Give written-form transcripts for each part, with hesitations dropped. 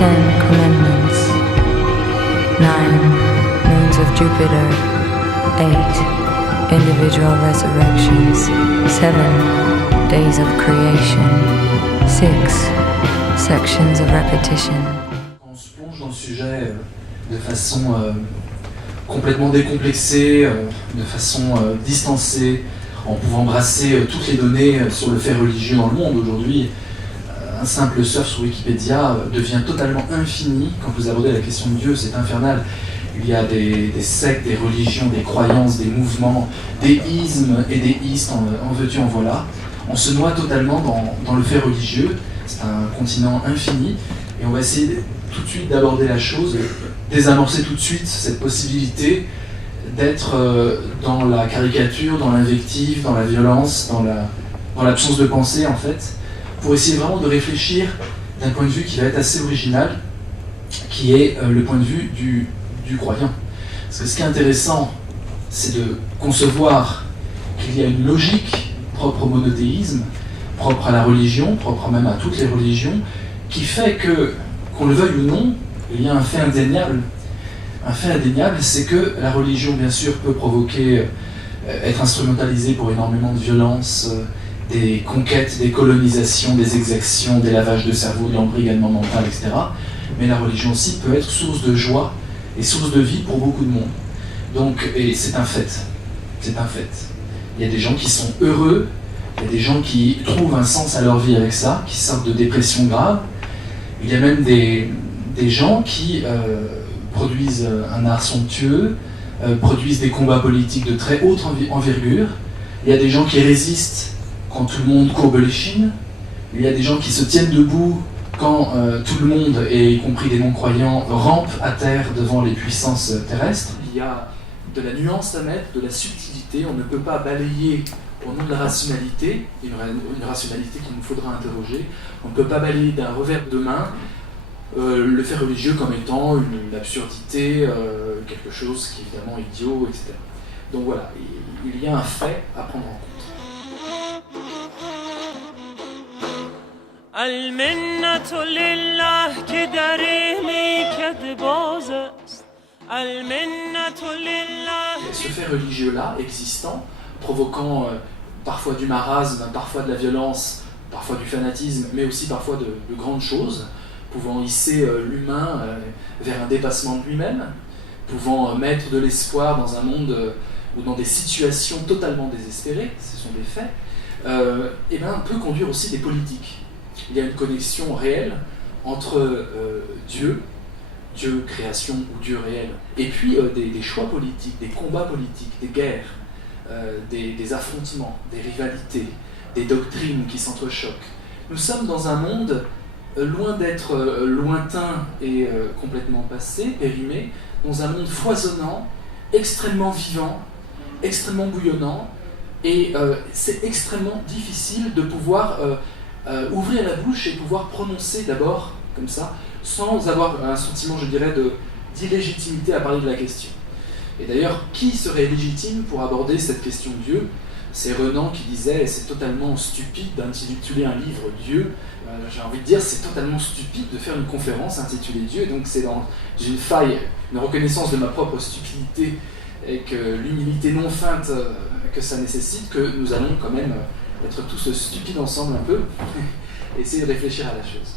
10 commandments. 9 moons of Jupiter. 8 individual resurrections. 7 days of creation. 6 sections of repetition. On se plonge dans le sujet de façon complètement décomplexée, de façon distancée, en pouvant brasser toutes les données sur le fait religieux dans le monde aujourd'hui. Un simple surf sur Wikipédia devient totalement infini. Quand vous abordez la question de Dieu, c'est infernal. Il y a des sectes, des religions, des croyances, des mouvements, des ismes et des istes, en veux-tu, en voilà. On se noie totalement dans le fait religieux. C'est un continent infini. Et on va essayer tout de suite d'aborder la chose, désamorcer tout de suite cette possibilité d'être dans la caricature, dans l'invective, dans la violence, dans l'absence de pensée en fait, pour essayer vraiment de réfléchir d'un point de vue qui va être assez original, qui est le point de vue du croyant. Parce que ce qui est intéressant, c'est de concevoir qu'il y a une logique propre au monothéisme, propre à la religion, propre même à toutes les religions, qui fait que, qu'on le veuille ou non, il y a un fait indéniable. Un fait indéniable, c'est que la religion, bien sûr, peut provoquer, être instrumentalisée pour énormément de violence, des conquêtes, des colonisations, des exactions, des lavages de cerveau, de l'embrigadement mental, etc. Mais la religion aussi peut être source de joie et source de vie pour beaucoup de monde. Donc, et c'est un fait. C'est un fait. Il y a des gens qui sont heureux, il y a des gens qui trouvent un sens à leur vie avec ça, qui sortent de dépression grave. Il y a même des gens qui produisent un art somptueux, produisent des combats politiques de très haute envergure. Il y a des gens qui résistent quand tout le monde courbe les chines. Il y a des gens qui se tiennent debout quand tout le monde, et y compris des non-croyants, rampent à terre devant les puissances terrestres. Il y a de la nuance à mettre, de la subtilité. On ne peut pas balayer au nom de la rationalité, une rationalité qu'il nous faudra interroger. On ne peut pas balayer d'un revers de main le fait religieux comme étant une absurdité, quelque chose qui est évidemment idiot, etc. Donc voilà, il y a un fait à prendre en compte. Et ce fait religieux-là, existant, provoquant parfois du marasme, parfois de la violence, parfois du fanatisme, mais aussi parfois de grandes choses, pouvant hisser l'humain vers un dépassement de lui-même, pouvant mettre de l'espoir dans un monde ou dans des situations totalement désespérées, ce sont des faits, et bien peut conduire aussi des politiques. Il y a une connexion réelle entre Dieu, création ou Dieu réel, et puis des choix politiques, des combats politiques, des guerres, des affrontements, des rivalités, des doctrines qui s'entrechoquent. Nous sommes dans un monde loin d'être lointain et complètement passé, périmé, dans un monde foisonnant, extrêmement vivant, extrêmement bouillonnant, et c'est extrêmement difficile de pouvoir ouvrir la bouche et pouvoir prononcer d'abord, comme ça, sans avoir un sentiment, je dirais, d'illégitimité à parler de la question. Et d'ailleurs, qui serait légitime pour aborder cette question de Dieu ? C'est Renan qui disait « c'est totalement stupide d'intituler un livre Dieu ». J'ai envie de dire c'est totalement stupide de faire une conférence intitulée Dieu. Et donc c'est dans une faille, une reconnaissance de ma propre stupidité et que l'humilité non feinte que ça nécessite que nous allons quand même être tous stupides ensemble un peu et essayer de réfléchir à la chose.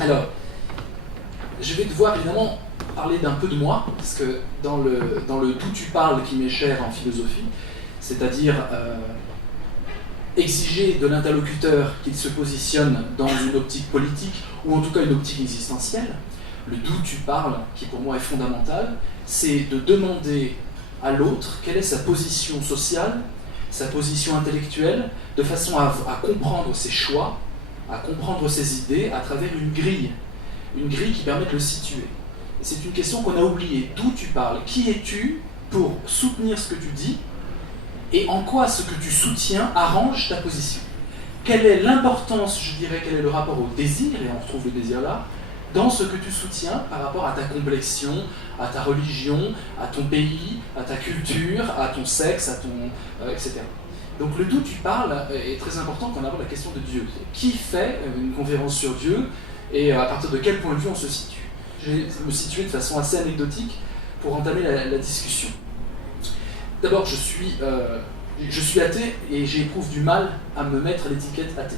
Alors, je vais devoir évidemment parler d'un peu de moi, parce que dans le d'où tu parles qui m'est cher en philosophie, c'est-à-dire exiger de l'interlocuteur qu'il se positionne dans une optique politique, ou en tout cas une optique existentielle, le d'où tu parles, qui pour moi est fondamental, c'est de demander à l'autre quelle est sa position sociale, sa position intellectuelle, de façon à comprendre ses choix, à comprendre ses idées à travers une grille qui permet de le situer. Et c'est une question qu'on a oubliée. D'où tu parles ? Qui es-tu pour soutenir ce que tu dis ? Et en quoi ce que tu soutiens arrange ta position ? Quelle est l'importance, je dirais, quel est le rapport au désir, et on retrouve le désir là, dans ce que tu soutiens par rapport à ta complexion, à ta religion, à ton pays, à ta culture, à ton sexe, etc. Donc le d'où tu parles est très important quand on aborde la question de Dieu. Qui fait une conférence sur Dieu et à partir de quel point de vue on se situe? Je vais me situer de façon assez anecdotique pour entamer la discussion. D'abord, je suis athée et j'éprouve du mal à me mettre l'étiquette athée.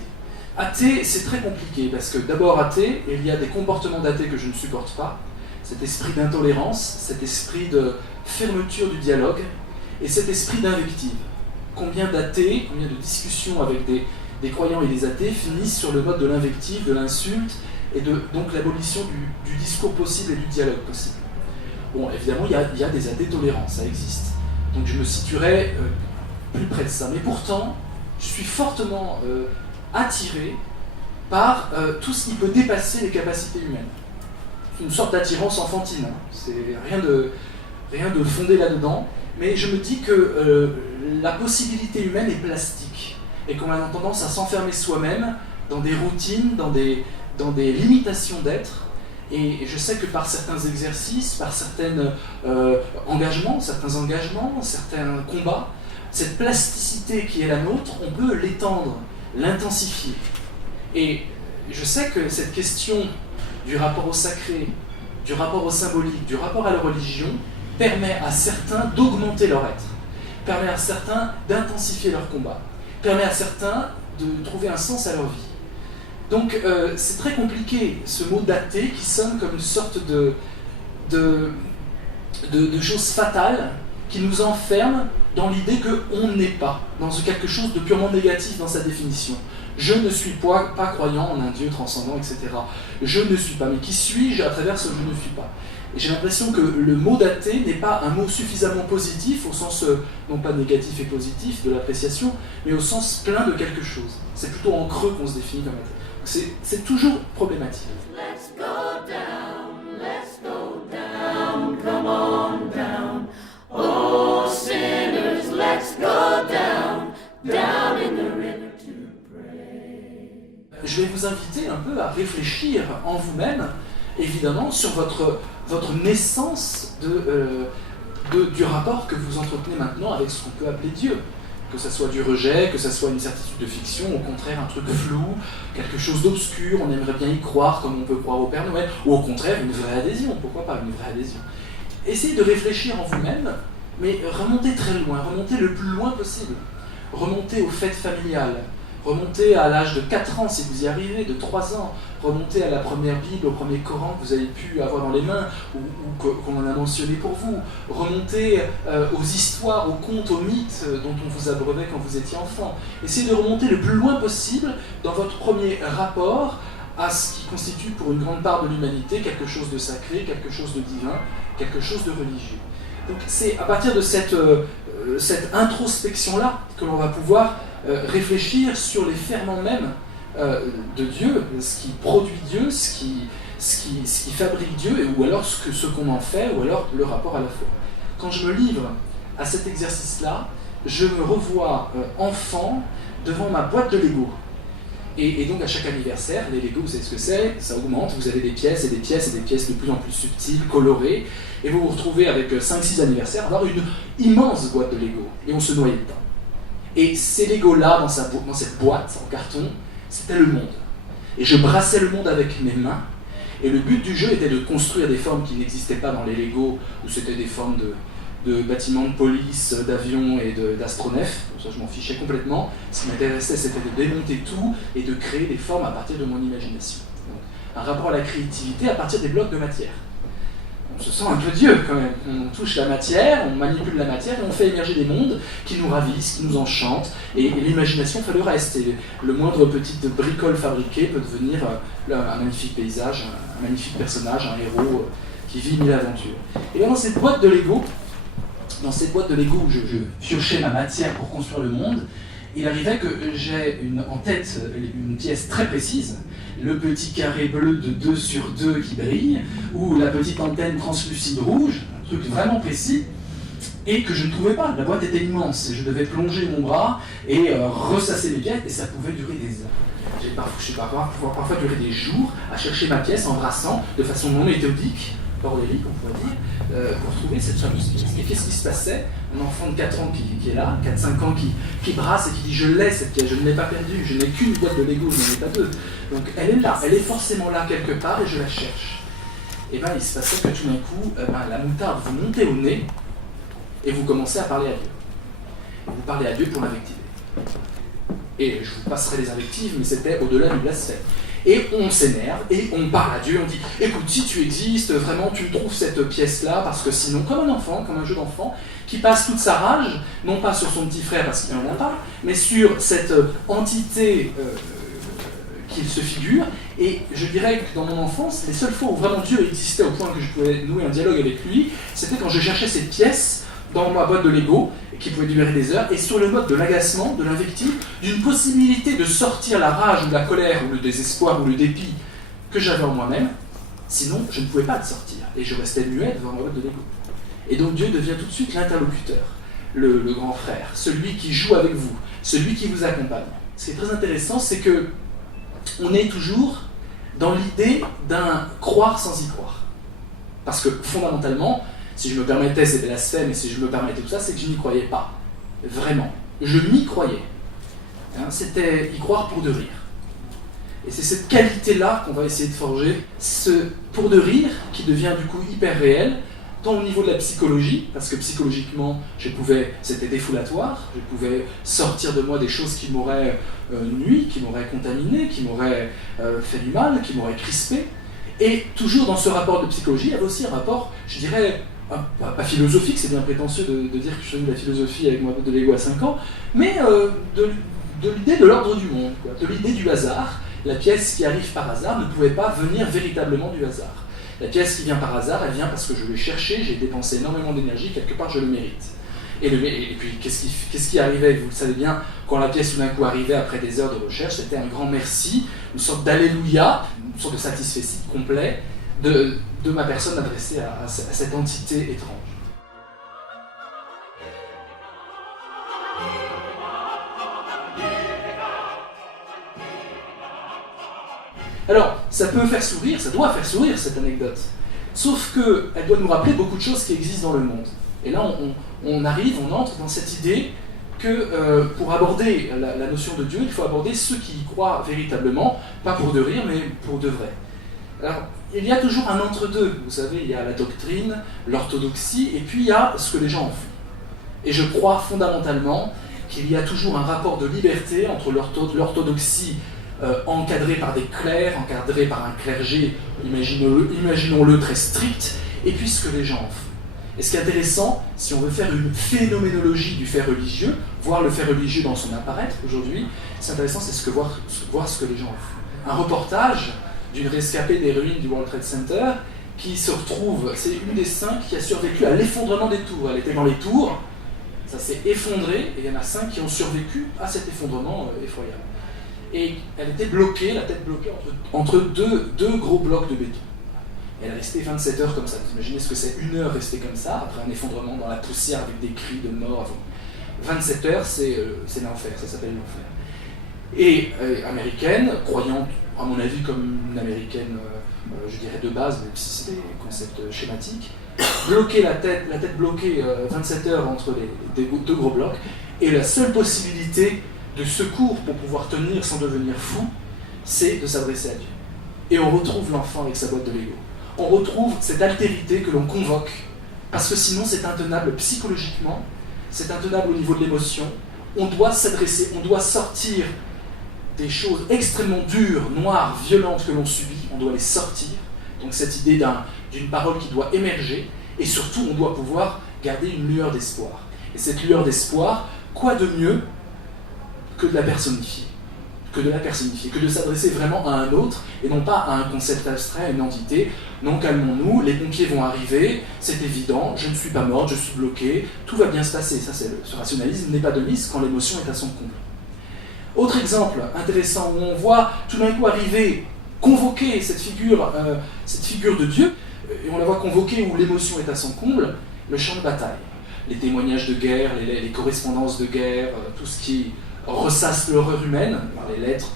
Athée, c'est très compliqué parce que d'abord athée, il y a des comportements d'athée que je ne supporte pas, cet esprit d'intolérance, cet esprit de fermeture du dialogue et cet esprit d'invective. Combien d'athées, combien de discussions avec des croyants et des athées finissent sur le mode de l'invective, de l'insulte et donc l'abolition du discours possible et du dialogue possible. Bon, évidemment, il y a des athées tolérants, ça existe. Donc je me situerai plus près de ça. Mais pourtant, je suis fortement attiré par tout ce qui peut dépasser les capacités humaines. C'est une sorte d'attirance enfantine, hein. C'est rien de fondé là-dedans, mais je me dis que la possibilité humaine est plastique et qu'on a tendance à s'enfermer soi-même dans des routines, dans des limitations d'être. Et je sais que par certains exercices, par certains engagements, certains combats, cette plasticité qui est la nôtre, on peut l'étendre, l'intensifier. Et je sais que cette question du rapport au sacré, du rapport au symbolique, du rapport à la religion, permet à certains d'augmenter leur être, permet à certains d'intensifier leur combat, permet à certains de trouver un sens à leur vie. Donc c'est très compliqué, ce mot d'athée qui sonne comme une sorte de chose fatale qui nous enferme dans l'idée qu'on n'est pas, dans quelque chose de purement négatif dans sa définition. Je ne suis pas croyant en un Dieu transcendant, etc. Je ne suis pas, mais qui suis-je à travers ce je ne suis pas? Et j'ai l'impression que le mot d'athée n'est pas un mot suffisamment positif, au sens non pas négatif et positif de l'appréciation, mais au sens plein de quelque chose. C'est plutôt en creux qu'on se définit comme athée. C'est toujours problématique. Let's go down, come on down. Oh sinners, let's go down in the river to pray. Je vais vous inviter un peu à réfléchir en vous-même, évidemment, sur votre naissance du rapport que vous entretenez maintenant avec ce qu'on peut appeler Dieu. Que ça soit du rejet, que ça soit une certitude de fiction, au contraire un truc flou, quelque chose d'obscur, on aimerait bien y croire comme on peut croire au Père Noël, ou au contraire une vraie adhésion, pourquoi pas une vraie adhésion. Essayez de réfléchir en vous-même, mais remontez très loin, remontez le plus loin possible. Remontez aux fêtes familiales, remontez à l'âge de 4 ans si vous y arrivez, de 3 ans, remontez à la première Bible, au premier Coran que vous avez pu avoir dans les mains ou qu'on en a mentionné pour vous, remontez aux histoires, aux contes, aux mythes dont on vous abreuvait quand vous étiez enfant. Essayez de remonter le plus loin possible dans votre premier rapport à ce qui constitue pour une grande part de l'humanité quelque chose de sacré, quelque chose de divin, quelque chose de religieux. Donc c'est à partir de cette introspection-là que l'on va pouvoir réfléchir sur les ferments mêmes de Dieu, ce qui produit Dieu, ce qui fabrique Dieu, ou alors ce qu'on en fait, ou alors le rapport à la foi. Quand je me livre à cet exercice-là, je me revois enfant devant ma boîte de Lego. Et donc à chaque anniversaire, les Lego, vous savez ce que c'est, ça augmente, vous avez des pièces et des pièces et des pièces de plus en plus subtiles, colorées, et vous vous retrouvez avec 5-6 anniversaires, avoir une immense boîte de Lego, et on se noyait dedans. Et ces Legos-là, dans cette boîte en carton, c'était le monde. Et je brassais le monde avec mes mains, et le but du jeu était de construire des formes qui n'existaient pas dans les Legos, où c'était des formes de bâtiments de police, d'avions et d'astronefs. Ça, je m'en fichais complètement. Ce qui m'intéressait, c'était de démonter tout et de créer des formes à partir de mon imagination. Donc, un rapport à la créativité à partir des blocs de matière. On se sent un peu Dieu quand même. On touche la matière, on manipule la matière et on fait émerger des mondes qui nous ravissent, qui nous enchantent. Et l'imagination fait le reste. Et le moindre petite bricole fabriquée peut devenir un magnifique paysage, un magnifique personnage, un héros qui vit mille aventures. Et bien dans cette boîte de Lego, où je piochais ma matière pour construire le monde, il arrivait que j'ai en tête une pièce très précise, le petit carré bleu de 2 sur 2 qui brille, ou la petite antenne translucide rouge, un truc vraiment précis, et que je ne trouvais pas. La boîte était immense, et je devais plonger mon bras et ressasser les pièces, et ça pouvait durer des heures. parfois durer des jours à chercher ma pièce en brassant de façon non méthodique, bordélique on pourrait dire, pour trouver cette fameuse pièce. Et qu'est-ce qui se passait? Un enfant de 4 ans qui est là, 4-5 ans qui brasse et qui dit je l'ai cette pièce, je ne l'ai pas perdue, je n'ai qu'une boîte de Lego, je n'en ai pas deux. Donc elle est là, elle est forcément là quelque part et je la cherche. Et bien il se passait que tout d'un coup, la moutarde vous montez au nez et vous commencez à parler à Dieu. Et vous parlez à Dieu pour l'invectiver. Et je vous passerai les invectives, mais c'était au-delà du blasphème. Et on s'énerve, et on parle à Dieu, on dit « Écoute, si tu existes, vraiment, tu me trouves cette pièce-là, parce que sinon, comme un enfant, comme un jeu d'enfant, qui passe toute sa rage, non pas sur son petit frère parce qu'il n'en a pas, mais sur cette entité qu'il se figure. Et je dirais que dans mon enfance, les seules fois où vraiment Dieu existait au point que je pouvais nouer un dialogue avec lui, c'était quand je cherchais cette pièce dans ma boîte de Lego, qui pouvait durer des heures, et sur le mode de l'agacement, de l'invective, d'une possibilité de sortir la rage ou la colère ou le désespoir ou le dépit que j'avais en moi-même, sinon je ne pouvais pas le sortir, et je restais muet devant ma boîte de Lego. Et donc Dieu devient tout de suite l'interlocuteur, le grand frère, celui qui joue avec vous, celui qui vous accompagne. Ce qui est très intéressant, c'est que on est toujours dans l'idée d'un croire sans y croire. Parce que fondamentalement, si je me permettais ces blasphèmes et si je me permettais tout ça, c'est que je n'y croyais pas. Vraiment. Je m'y croyais. C'était y croire pour de rire. Et c'est cette qualité-là qu'on va essayer de forger, ce pour de rire qui devient du coup hyper réel, tant au niveau de la psychologie, parce que psychologiquement, c'était défoulatoire, je pouvais sortir de moi des choses qui m'auraient nui, qui m'auraient contaminé, qui m'auraient fait du mal, qui m'auraient crispé. Et toujours dans ce rapport de psychologie, il y avait aussi un rapport, je dirais, pas philosophique, c'est bien prétentieux de dire que je faisais de la philosophie avec ma boîte de Lego à 5 ans, mais de l'idée de l'ordre du monde, quoi, de l'idée du hasard. La pièce qui arrive par hasard ne pouvait pas venir véritablement du hasard. La pièce qui vient par hasard, elle vient parce que je l'ai cherchée, j'ai dépensé énormément d'énergie, quelque part je le mérite. Et puis qu'est-ce qui arrivait, vous le savez bien, quand la pièce tout d'un coup arrivait après des heures de recherche, c'était un grand merci, une sorte d'alléluia, une sorte de satisfecit complet de ma personne adressée à cette entité étrange. Alors, ça peut faire sourire, ça doit faire sourire cette anecdote, sauf qu'elle doit nous rappeler beaucoup de choses qui existent dans le monde. Et là, on entre dans cette idée que pour aborder la notion de Dieu, il faut aborder ceux qui y croient véritablement, pas pour de rire, mais pour de vrai. Alors, il y a toujours un entre-deux, vous savez, il y a la doctrine, l'orthodoxie, et puis il y a ce que les gens en font. Et je crois fondamentalement qu'il y a toujours un rapport de liberté entre l'orthodoxie encadrée par des clercs, encadrée par un clergé, imaginons-le très strict, et puis ce que les gens en font. Et ce qui est intéressant, si on veut faire une phénoménologie du fait religieux, voir le fait religieux dans son apparaître aujourd'hui, c'est intéressant, c'est voir ce que les gens en font. Un reportage d'une rescapée des ruines du World Trade Center qui se retrouve, c'est une des 5 qui a survécu à l'effondrement des tours. Elle était dans les tours, ça s'est effondré, et il y en a 5 qui ont survécu à cet effondrement effroyable. Et elle était bloquée, la tête bloquée entre deux gros blocs de béton. Elle est restée 27 heures comme ça. Vous imaginez ce que c'est, 1 heure restée comme ça, après un effondrement dans la poussière avec des cris de mort. 27 heures, c'est l'enfer, ça s'appelle l'enfer. Et américaine, croyant, à mon avis, comme une américaine, je dirais de base, même si c'est des concepts schématiques, bloquer la tête bloquée 27 heures entre les 2 gros blocs, et la seule possibilité de secours pour pouvoir tenir sans devenir fou, c'est de s'adresser à Dieu. Et on retrouve l'enfant avec sa boîte de Lego. On retrouve cette altérité que l'on convoque, parce que sinon c'est intenable psychologiquement, c'est intenable au niveau de l'émotion. On doit s'adresser, on doit sortir des choses extrêmement dures, noires, violentes que l'on subit, on doit les sortir. Donc cette idée d'une parole qui doit émerger, et surtout on doit pouvoir garder une lueur d'espoir. Et cette lueur d'espoir, quoi de mieux que de la personnifier, que de s'adresser vraiment à un autre, et non pas à un concept abstrait, à une entité. Non, calmons-nous, les pompiers vont arriver, c'est évident, je ne suis pas morte, je suis bloquée, tout va bien se passer. Ça, ce rationalisme n'est pas de mise quand l'émotion est à son comble. Autre exemple intéressant, où on voit tout d'un coup arriver, convoquer cette figure de Dieu, et on la voit convoquer où l'émotion est à son comble, le champ de bataille. Les témoignages de guerre, les correspondances de guerre, tout ce qui ressasse l'horreur humaine par les lettres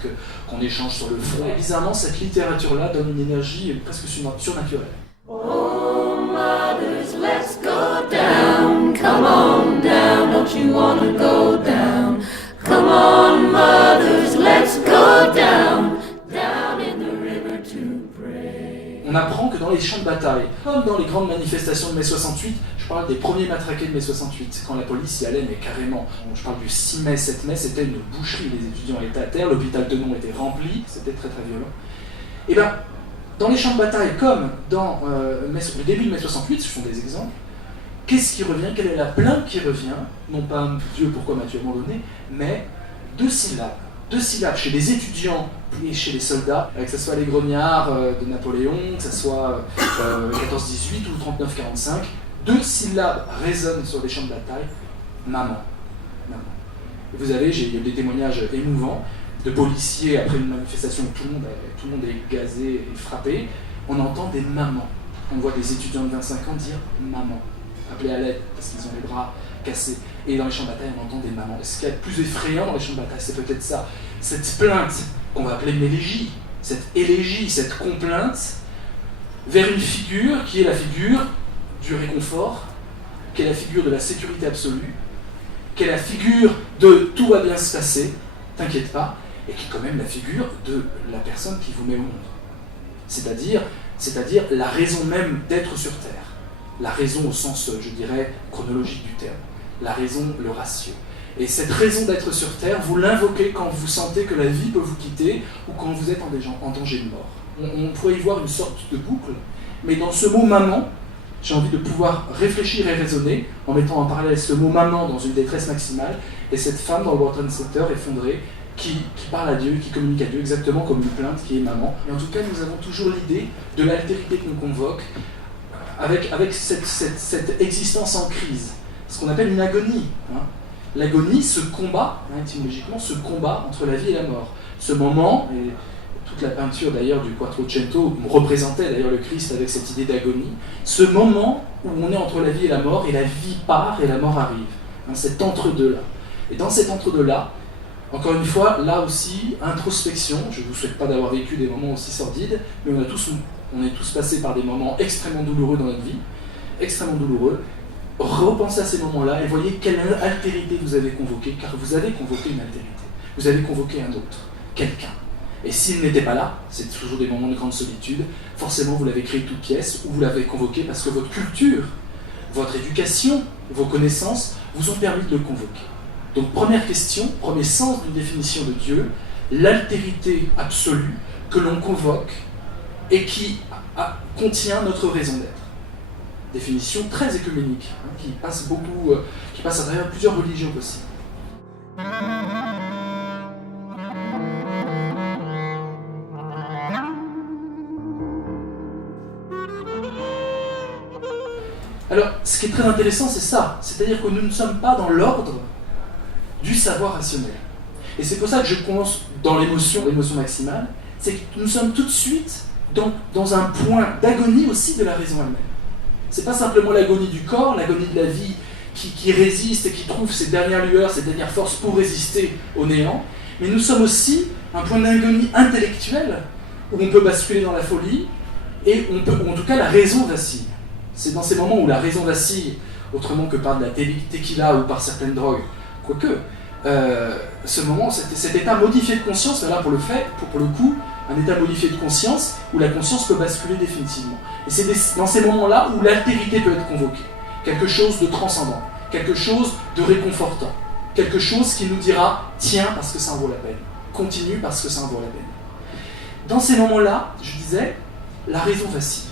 qu'on échange sur le front. Et bizarrement, cette littérature-là donne une énergie presque surnaturelle. Oh, mothers, let's go down. Come on down. Don't you wanna go down? Come on, mothers, let's go down. Down in the river to pray. On apprend que dans les champs de bataille, comme dans les grandes manifestations de mai 68, je parle des premiers matraqués de mai 68, quand la police y allait, mais carrément. Je parle du 6 mai, 7 mai, c'était une boucherie, les étudiants étaient à terre, l'hôpital de Nyon était rempli, c'était très très violent. Et bien, dans les champs de bataille, comme dans le début de mai 68, ce sont des exemples, qu'est-ce qui revient? Quelle est la plainte qui revient? Non pas Dieu, pourquoi m'as-tu abandonné, mais deux syllabes. Deux syllabes chez les étudiants et chez les soldats, que ce soit les grognards de Napoléon, que ce soit 14-18 ou 39-45, deux syllabes résonnent sur les champs de bataille, maman. Maman. Et vous avez, j'ai eu des témoignages émouvants de policiers après une manifestation où tout le monde est gazé et frappé, on entend des mamans. On voit des étudiants de 25 ans dire maman, appeler à l'aide parce qu'ils ont les bras cassés. Et dans les champs de bataille, on entend des mamans. Et ce qu'il y a de plus effrayant dans les champs de bataille, c'est peut-être ça. Cette plainte qu'on va appeler une élégie, cette complainte vers une figure qui est la figure du réconfort, qui est la figure de la sécurité absolue, qui est la figure de tout va bien se passer, t'inquiète pas, et qui est quand même la figure de la personne qui vous met au monde. C'est-à-dire la raison même d'être sur Terre. La raison au sens, je dirais, chronologique du terme. La raison, le ratio. Et cette raison d'être sur Terre, vous l'invoquez quand vous sentez que la vie peut vous quitter ou quand vous êtes en danger de mort. On pourrait y voir une sorte de boucle, mais dans ce mot « maman », j'ai envie de pouvoir réfléchir et raisonner en mettant en parallèle ce mot « maman » dans une détresse maximale et cette femme dans le World Trade Center effondrée qui parle à Dieu, qui communique à Dieu exactement comme une plainte qui est maman. Et en tout cas, nous avons toujours l'idée de l'altérité que nous convoque avec cette existence en crise, ce qu'on appelle une agonie. L'agonie, ce combat, étymologiquement, ce combat entre la vie et la mort. Ce moment, et toute la peinture d'ailleurs du Quattrocento représentait d'ailleurs le Christ avec cette idée d'agonie, ce moment où on est entre la vie et la mort, et la vie part et la mort arrive. Cet entre-deux-là. Et dans cet entre-deux-là, encore une fois, là aussi, introspection, je ne vous souhaite pas d'avoir vécu des moments aussi sordides, mais on est tous passés par des moments extrêmement douloureux dans notre vie, extrêmement douloureux. Repensez à ces moments-là et voyez quelle altérité vous avez convoquée, car vous avez convoqué une altérité. Vous avez convoqué un autre, quelqu'un. Et s'il n'était pas là, c'est toujours des moments de grande solitude, forcément vous l'avez créé toute pièce, ou vous l'avez convoqué parce que votre culture, votre éducation, vos connaissances vous ont permis de le convoquer. Donc première question, premier sens d'une définition de Dieu, l'altérité absolue que l'on convoque et qui contient notre raison d'être. Définition très écuménique, qui passe à travers plusieurs religions possibles. Alors, ce qui est très intéressant, c'est ça, c'est-à-dire que nous ne sommes pas dans l'ordre du savoir rationnel. Et c'est pour ça que je commence dans l'émotion maximale, c'est que nous sommes tout de suite dans un point d'agonie aussi de la raison elle-même. C'est pas simplement l'agonie du corps, l'agonie de la vie qui résiste et qui trouve ses dernières lueurs, ses dernières forces pour résister au néant, mais nous sommes aussi un point d'agonie intellectuelle où on peut basculer dans la folie et ou en tout cas la raison vacille. C'est dans ces moments où la raison vacille, autrement que par de la tequila ou par certaines drogues, quoique, ce moment, cet état modifié de conscience, mais là pour le coup, un état modifié de conscience où la conscience peut basculer définitivement. Et c'est dans ces moments-là où l'altérité peut être convoquée. Quelque chose de transcendant, quelque chose de réconfortant, quelque chose qui nous dira « tiens parce que ça en vaut la peine, continue parce que ça en vaut la peine ». Dans ces moments-là, je disais, la raison vacille.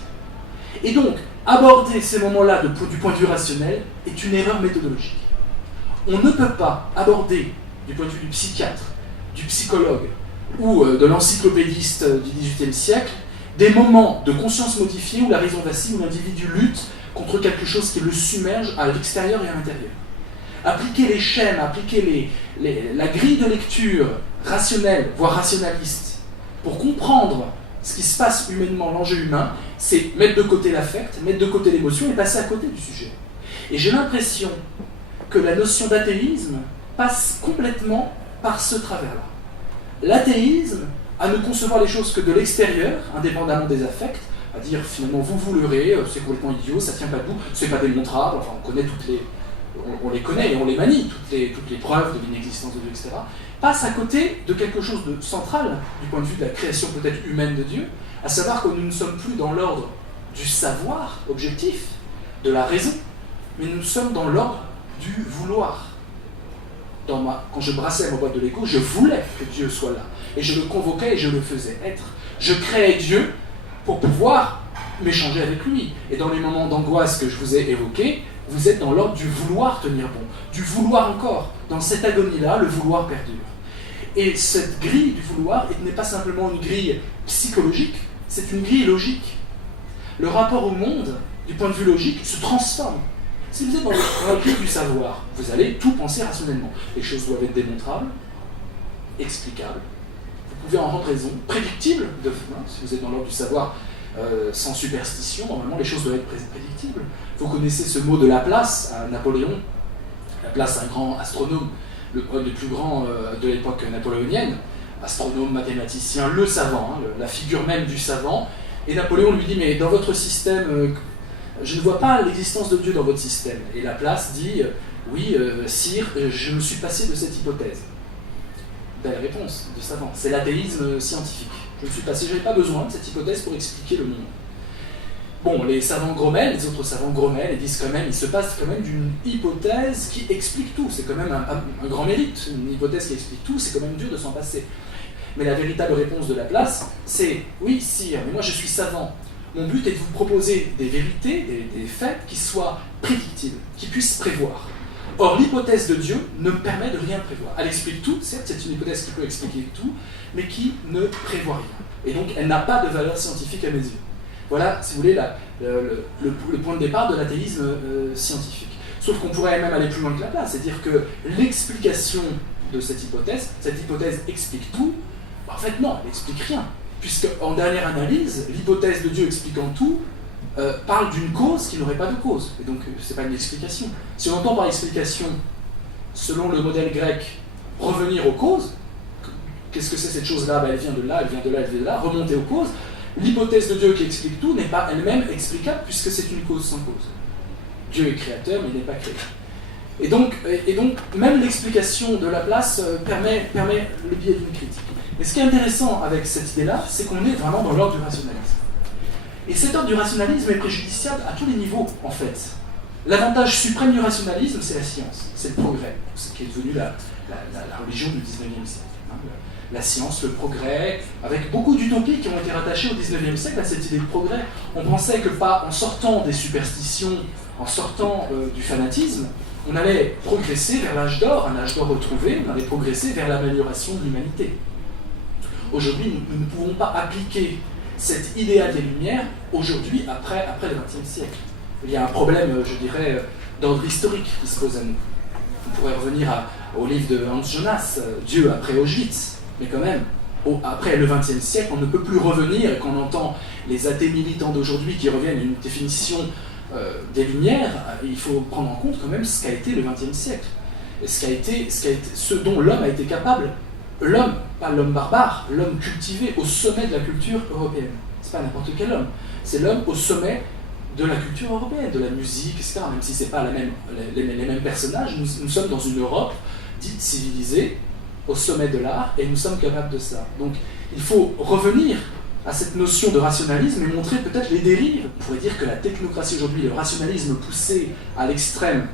Et donc, aborder ces moments-là du point de vue rationnel est une erreur méthodologique. On ne peut pas aborder, du point de vue du psychiatre, du psychologue ou de l'encyclopédiste du XVIIIe siècle, des moments de conscience modifiée où la raison vacille, où l'individu lutte contre quelque chose qui le submerge à l'extérieur et à l'intérieur. Appliquer les schèmes, appliquer la grille de lecture rationnelle, voire rationaliste, pour comprendre ce qui se passe humainement, l'enjeu humain, c'est mettre de côté l'affect, mettre de côté l'émotion et passer à côté du sujet. Et j'ai l'impression que la notion d'athéisme passe complètement par ce travers-là. L'athéisme, à ne concevoir les choses que de l'extérieur, indépendamment des affects, à dire finalement vous leurrez, c'est complètement idiot, ça tient pas debout, c'est pas démontrable, enfin on connaît on les connaît et on les manie, toutes les preuves de l'inexistence de Dieu, etc., passe à côté de quelque chose de central du point de vue de la création peut-être humaine de Dieu, à savoir que nous ne sommes plus dans l'ordre du savoir objectif, de la raison, mais nous sommes dans l'ordre du vouloir. Quand je brassais ma boîte de Lego, je voulais que Dieu soit là, et je le convoquais et je le faisais être. Je créais Dieu pour pouvoir m'échanger avec lui. Et dans les moments d'angoisse que je vous ai évoqués, vous êtes dans l'ordre du vouloir tenir bon, du vouloir encore. Dans cette agonie-là, le vouloir perdure. Et cette grille du vouloir n'est pas simplement une grille psychologique, c'est une grille logique. Le rapport au monde, du point de vue logique, se transforme. Si vous êtes dans la grille du savoir, vous allez tout penser rationnellement. Les choses doivent être démontrables, explicables, vous pouvez en rendre raison, prédictibles, si vous êtes dans l'ordre du savoir sans superstition, normalement les choses doivent être prédictibles. Vous connaissez ce mot de Laplace à Napoléon. Laplace, un grand astronome, le plus grand de l'époque napoléonienne, astronome, mathématicien, le savant, la figure même du savant. Et Napoléon lui dit, mais dans votre système, je ne vois pas l'existence de Dieu dans votre système. Et Laplace dit, oui, sire, je me suis passé de cette hypothèse. Belle réponse de savant, c'est l'athéisme scientifique. Je me suis passé, je n'avais pas besoin de cette hypothèse pour expliquer le monde. Bon, les savants grommellent, les autres savants grommellent et disent quand même, il se passe quand même d'une hypothèse qui explique tout. C'est quand même un grand mérite. Une hypothèse qui explique tout, c'est quand même dur de s'en passer. Mais la véritable réponse de Laplace, c'est oui, sire, mais moi je suis savant. Mon but est de vous proposer des vérités, des faits qui soient prédictibles, qui puissent prévoir. Or, l'hypothèse de Dieu ne permet de rien prévoir. Elle explique tout, certes, c'est une hypothèse qui peut expliquer tout, mais qui ne prévoit rien. Et donc, elle n'a pas de valeur scientifique à mes yeux. Voilà, si vous voulez, le point de départ de l'athéisme scientifique. Sauf qu'on pourrait même aller plus loin que Laplace, c'est-à-dire que l'explication de cette hypothèse explique tout. En fait, non, elle n'explique rien. Puisque, en dernière analyse, l'hypothèse de Dieu expliquant tout parle d'une cause qui n'aurait pas de cause. Et donc, ce n'est pas une explication. Si on entend par explication, selon le modèle grec, revenir aux causes, qu'est-ce que c'est cette chose-là? Elle vient de là, elle vient de là, elle vient de là, remonter aux causes. L'hypothèse de Dieu qui explique tout n'est pas elle-même explicable puisque c'est une cause sans cause. Dieu est créateur, mais il n'est pas créé. Et donc, même l'explication de Laplace permet le biais d'une critique. Mais ce qui est intéressant avec cette idée-là, c'est qu'on est vraiment dans l'ordre du rationalisme. Et cet ordre du rationalisme est préjudiciable à tous les niveaux, en fait. L'avantage suprême du rationalisme, c'est la science, c'est le progrès, ce qui est devenu la religion du XIXe siècle. La science, le progrès, avec beaucoup d'utopies qui ont été rattachées au XIXe siècle à cette idée de progrès. On pensait que en sortant des superstitions, en sortant du fanatisme, on allait progresser vers l'âge d'or, un âge d'or retrouvé, on allait progresser vers l'amélioration de l'humanité. Aujourd'hui, nous ne pouvons pas appliquer cet idéal des Lumières aujourd'hui, après le XXe siècle. Il y a un problème, je dirais, d'ordre historique qui se pose à nous. On pourrait revenir au livre de Hans Jonas, Dieu après Auschwitz, mais quand même, après le XXe siècle, on ne peut plus revenir, et quand on entend les athées militants d'aujourd'hui qui reviennent à une définition des Lumières, il faut prendre en compte quand même ce qu'a été le XXe siècle, et ce dont l'homme a été capable. L'homme, pas l'homme barbare, l'homme cultivé au sommet de la culture européenne. C'est pas n'importe quel homme, c'est l'homme au sommet de la culture européenne, de la musique, etc. Même si c'est pas les mêmes personnages, nous sommes dans une Europe dite civilisée, au sommet de l'art, et nous sommes capables de ça. Donc il faut revenir à cette notion de rationalisme et montrer peut-être les dérives. On pourrait dire que la technocratie aujourd'hui, le rationalisme poussé à l'extrême,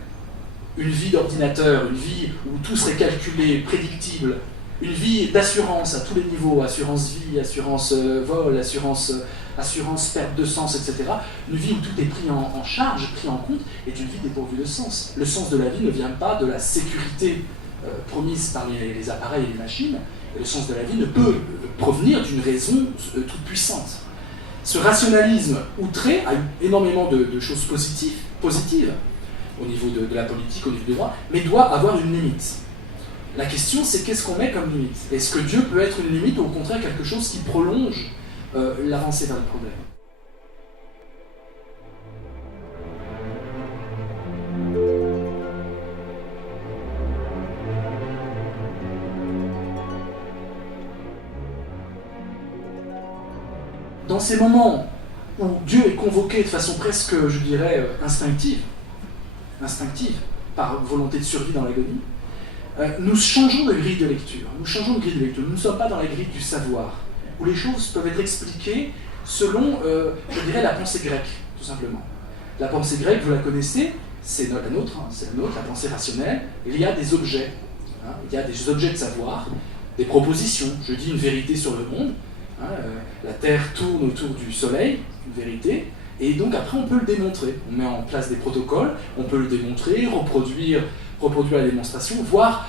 une vie d'ordinateur, une vie où tout serait calculé, prédictible, une vie d'assurance à tous les niveaux, assurance vie, assurance vol, assurance perte de sens, etc. Une vie où tout est pris en charge, pris en compte, est une vie dépourvue de sens. Le sens de la vie ne vient pas de la sécurité promise par les appareils et les machines, et le sens de la vie ne peut provenir d'une raison toute puissante. Ce rationalisme outré a eu énormément de choses positives au niveau de la politique, au niveau du droit, mais doit avoir une limite. La question, c'est qu'est-ce qu'on met comme limite? Est-ce que Dieu peut être une limite ou au contraire quelque chose qui prolonge l'avancée vers le problème? dans ces moments où Dieu est convoqué de façon presque, je dirais, instinctive, par volonté de survie dans l'agonie, nous changeons de grille de lecture. Nous ne sommes pas dans la grille du savoir, où les choses peuvent être expliquées selon, je dirais, la pensée grecque, tout simplement. La pensée grecque, vous la connaissez, c'est la nôtre, la pensée rationnelle. Il y a des objets, il y a des objets de savoir, des propositions. Je dis une vérité sur le monde, la Terre tourne autour du Soleil, une vérité, et donc après on peut le démontrer. On met en place des protocoles, on peut le démontrer, reproduire la démonstration, voire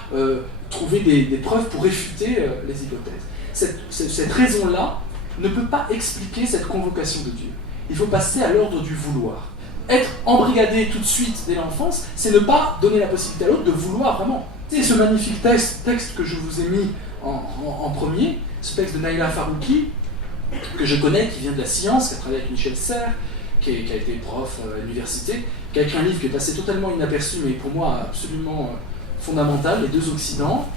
trouver des preuves pour réfuter les hypothèses. Cette raison-là ne peut pas expliquer cette convocation de Dieu. Il faut passer à l'ordre du vouloir. Être embrigadé tout de suite dès l'enfance, c'est ne pas donner la possibilité à l'autre de vouloir vraiment. C'est ce magnifique texte que je vous ai mis en premier, ce texte de Naila Farouki, que je connais, qui vient de la science, qui a travaillé avec Michel Serres, qui a été prof à l'université, qui a écrit un livre qui est passé totalement inaperçu, mais pour moi absolument fondamental, Les deux Occidents,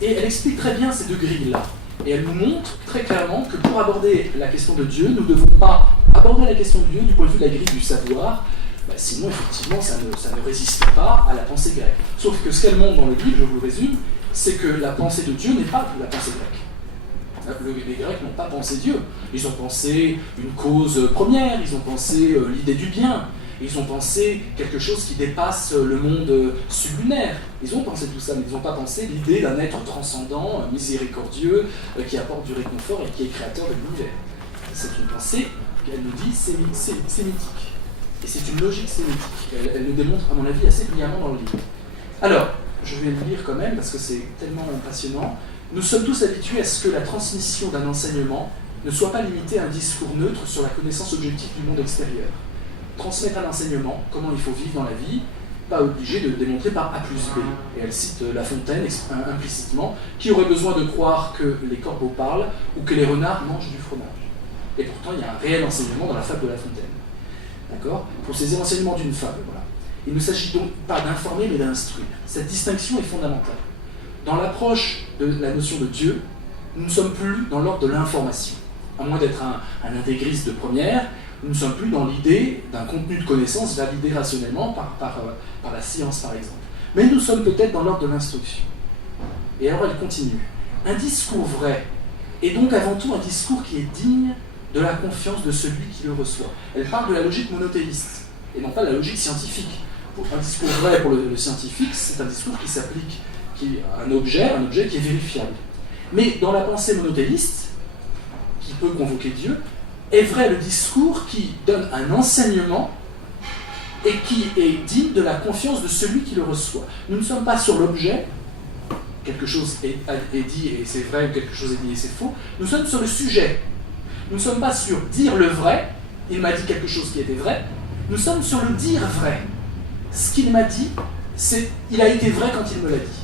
et elle explique très bien ces deux grilles-là. Et elle nous montre très clairement que pour aborder la question de Dieu, nous ne devons pas aborder la question de Dieu du point de vue de la grille du savoir, sinon effectivement ça ne résiste pas à la pensée grecque. Sauf que ce qu'elle montre dans le livre, je vous le résume, c'est que la pensée de Dieu n'est pas la pensée grecque. Les Grecs n'ont pas pensé Dieu. Ils ont pensé une cause première, ils ont pensé l'idée du bien, ils ont pensé quelque chose qui dépasse le monde sublunaire. Ils ont pensé tout ça, mais ils n'ont pas pensé l'idée d'un être transcendant, miséricordieux, qui apporte du réconfort et qui est créateur de l'univers. C'est une pensée qu'elle nous dit sémitique. Et c'est une logique sémitique. Elle nous démontre, à mon avis, assez brillamment dans le livre. Alors, je vais le lire quand même, parce que c'est tellement passionnant. Nous sommes tous habitués à ce que la transmission d'un enseignement ne soit pas limitée à un discours neutre sur la connaissance objective du monde extérieur. Transmettre un enseignement, comment il faut vivre dans la vie, pas obligé de le démontrer par A plus B. Et elle cite La Fontaine implicitement, qui aurait besoin de croire que les corbeaux parlent ou que les renards mangent du fromage. Et pourtant, il y a un réel enseignement dans la fable de La Fontaine. D'accord ? Pour ces enseignements d'une fable, voilà. Il ne s'agit donc pas d'informer, mais d'instruire. Cette distinction est fondamentale. Dans l'approche de la notion de Dieu, nous ne sommes plus dans l'ordre de l'information. À moins d'être un intégriste de première, nous ne sommes plus dans l'idée d'un contenu de connaissance validé rationnellement par la science, par exemple. Mais nous sommes peut-être dans l'ordre de l'instruction. Et alors elle continue. Un discours vrai est donc avant tout un discours qui est digne de la confiance de celui qui le reçoit. Elle parle de la logique monothéiste, et non pas de la logique scientifique. Un discours vrai pour le scientifique, c'est un discours qui s'applique à un objet qui est vérifiable. Mais dans la pensée monothéiste, qui peut convoquer Dieu, est vrai le discours qui donne un enseignement et qui est digne de la confiance de celui qui le reçoit. Nous ne sommes pas sur l'objet, quelque chose est dit et c'est vrai, ou quelque chose est dit et c'est faux, nous sommes sur le sujet. Nous ne sommes pas sur dire le vrai, il m'a dit quelque chose qui était vrai, nous sommes sur le dire vrai. Ce qu'il m'a dit, il a été vrai quand il me l'a dit.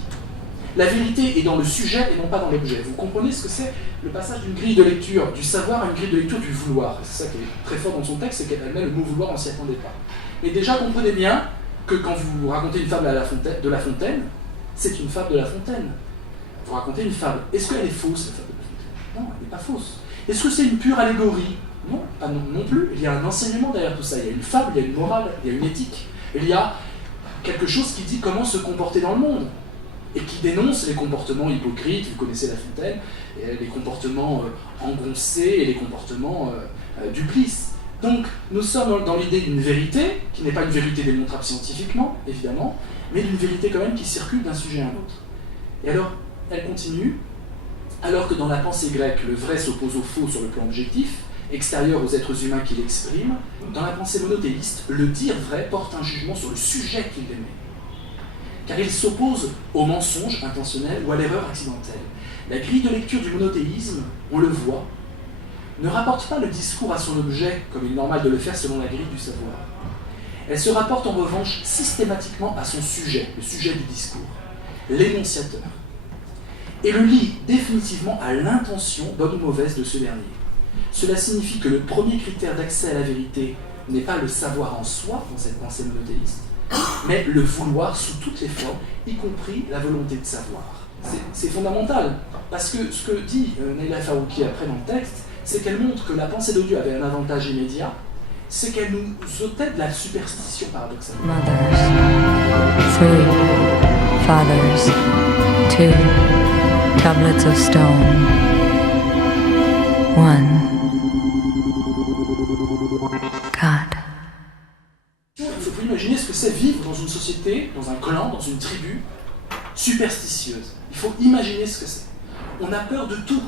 La vérité est dans le sujet et non pas dans l'objet. Vous comprenez ce que c'est le passage d'une grille de lecture du savoir à une grille de lecture du vouloir. C'est ça qui est très fort dans son texte, c'est qu'elle met le mot vouloir, on ne s'y attendait pas. Mais déjà, comprenez bien que quand vous racontez une fable de La Fontaine, c'est une fable de La Fontaine. Vous racontez une fable. Est-ce qu'elle est fausse, la fable de La Fontaine ? Non, elle n'est pas fausse. Est-ce que c'est une pure allégorie ? Non, pas non plus. Il y a un enseignement derrière tout ça. Il y a une fable, il y a une morale, il y a une éthique. Il y a quelque chose qui dit comment se comporter dans le monde. Et qui dénonce les comportements hypocrites, vous connaissez La Fontaine, les comportements engoncés et les comportements duplices. Donc nous sommes dans l'idée d'une vérité, qui n'est pas une vérité démontrable scientifiquement, évidemment, mais d'une vérité quand même qui circule d'un sujet à un autre. Et alors, elle continue, alors que dans la pensée grecque, le vrai s'oppose au faux sur le plan objectif, extérieur aux êtres humains qui l'expriment, dans la pensée monothéiste, le dire vrai porte un jugement sur le sujet qu'il émet. Car il s'oppose au mensonge intentionnel ou à l'erreur accidentelle. La grille de lecture du monothéisme, on le voit, ne rapporte pas le discours à son objet, comme il est normal de le faire selon la grille du savoir. Elle se rapporte en revanche systématiquement à son sujet, le sujet du discours, l'énonciateur, et le lie définitivement à l'intention, bonne ou mauvaise, de ce dernier. Cela signifie que le premier critère d'accès à la vérité n'est pas le savoir en soi, dans cette pensée monothéiste, mais le vouloir sous toutes les formes, y compris la volonté de savoir. C'est fondamental, parce que ce que dit Naila Farouki après dans le texte, c'est qu'elle montre que la pensée de Dieu avait un avantage immédiat, c'est qu'elle nous ôtait de la superstition paradoxalement. Mothers, 3 fathers, 2 tablets of stone, 1 God. Il faut imaginer ce que c'est vivre dans une société, dans un clan, dans une tribu superstitieuse. Il faut imaginer ce que c'est. On a peur de tout.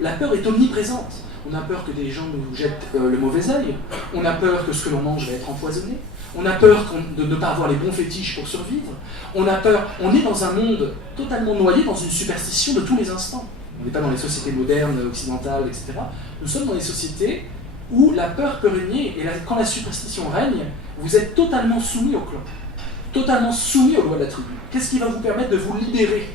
La peur est omniprésente. On a peur que des gens nous jettent le mauvais œil. On a peur que ce que l'on mange va être empoisonné. On a peur de ne pas avoir les bons fétiches pour survivre. On a peur. On est dans un monde totalement noyé dans une superstition de tous les instants. On n'est pas dans les sociétés modernes, occidentales, etc. Nous sommes dans les sociétés où la peur peut régner. Et quand la superstition règne, vous êtes totalement soumis au clan. Totalement soumis aux lois de la tribu. Qu'est-ce qui va vous permettre de vous libérer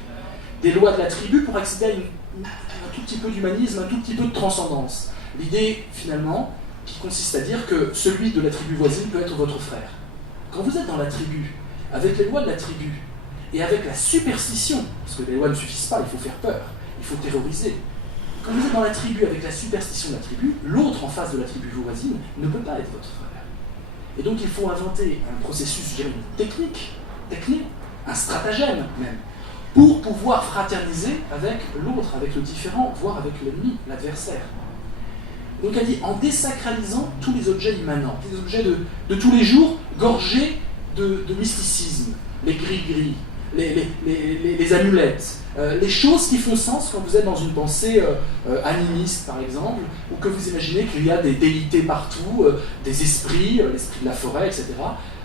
des lois de la tribu pour accéder à un tout petit peu d'humanisme, un tout petit peu de transcendance? L'idée, finalement, qui consiste à dire que celui de la tribu voisine peut être votre frère. Quand vous êtes dans la tribu, avec les lois de la tribu, et avec la superstition, parce que les lois ne suffisent pas, il faut faire peur, il faut terroriser. Quand vous êtes dans la tribu avec la superstition de la tribu, l'autre en face de la tribu voisine ne peut pas être votre frère. Et donc il faut inventer un processus, je dirais, technique, un stratagème même, pour pouvoir fraterniser avec l'autre, avec le différent, voire avec l'ennemi, l'adversaire. Donc elle dit, en désacralisant tous les objets immanents, les objets de tous les jours, gorgés de mysticisme, les gris-gris, les amulettes, les choses qui font sens quand vous êtes dans une pensée animiste par exemple, ou que vous imaginez qu'il y a des déités partout, des esprits, l'esprit de la forêt, etc.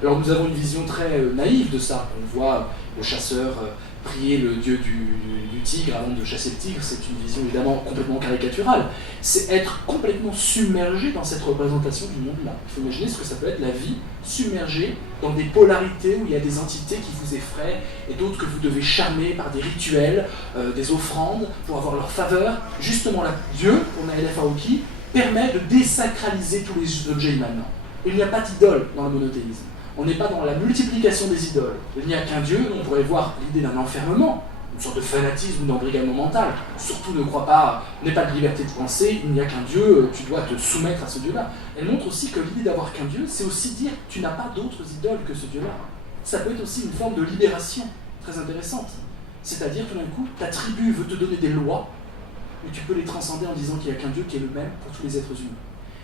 Alors nous avons une vision très naïve de ça. On voit le chasseur prier le dieu du tigre avant de chasser le tigre, c'est une vision évidemment complètement caricaturale. C'est être complètement submergé dans cette représentation du monde-là. Il faut imaginer ce que ça peut être la vie submergée dans des polarités où il y a des entités qui vous effraient et d'autres que vous devez charmer par des rituels, des offrandes pour avoir leur faveur. Justement là, Dieu, pour Naël Farouki, permet de désacraliser tous les objets immanents. Il n'y a pas d'idole dans le monothéisme. On n'est pas dans la multiplication des idoles. Il n'y a qu'un Dieu, on pourrait voir l'idée d'un enfermement, une sorte de fanatisme ou d'embrigadement mental. Surtout ne crois pas, n'aie pas de liberté de penser, il n'y a qu'un Dieu, tu dois te soumettre à ce Dieu-là. Elle montre aussi que l'idée d'avoir qu'un Dieu, c'est aussi dire tu n'as pas d'autres idoles que ce Dieu-là. Ça peut être aussi une forme de libération très intéressante. C'est-à-dire tout d'un coup, ta tribu veut te donner des lois, mais tu peux les transcender en disant qu'il n'y a qu'un Dieu qui est le même pour tous les êtres humains.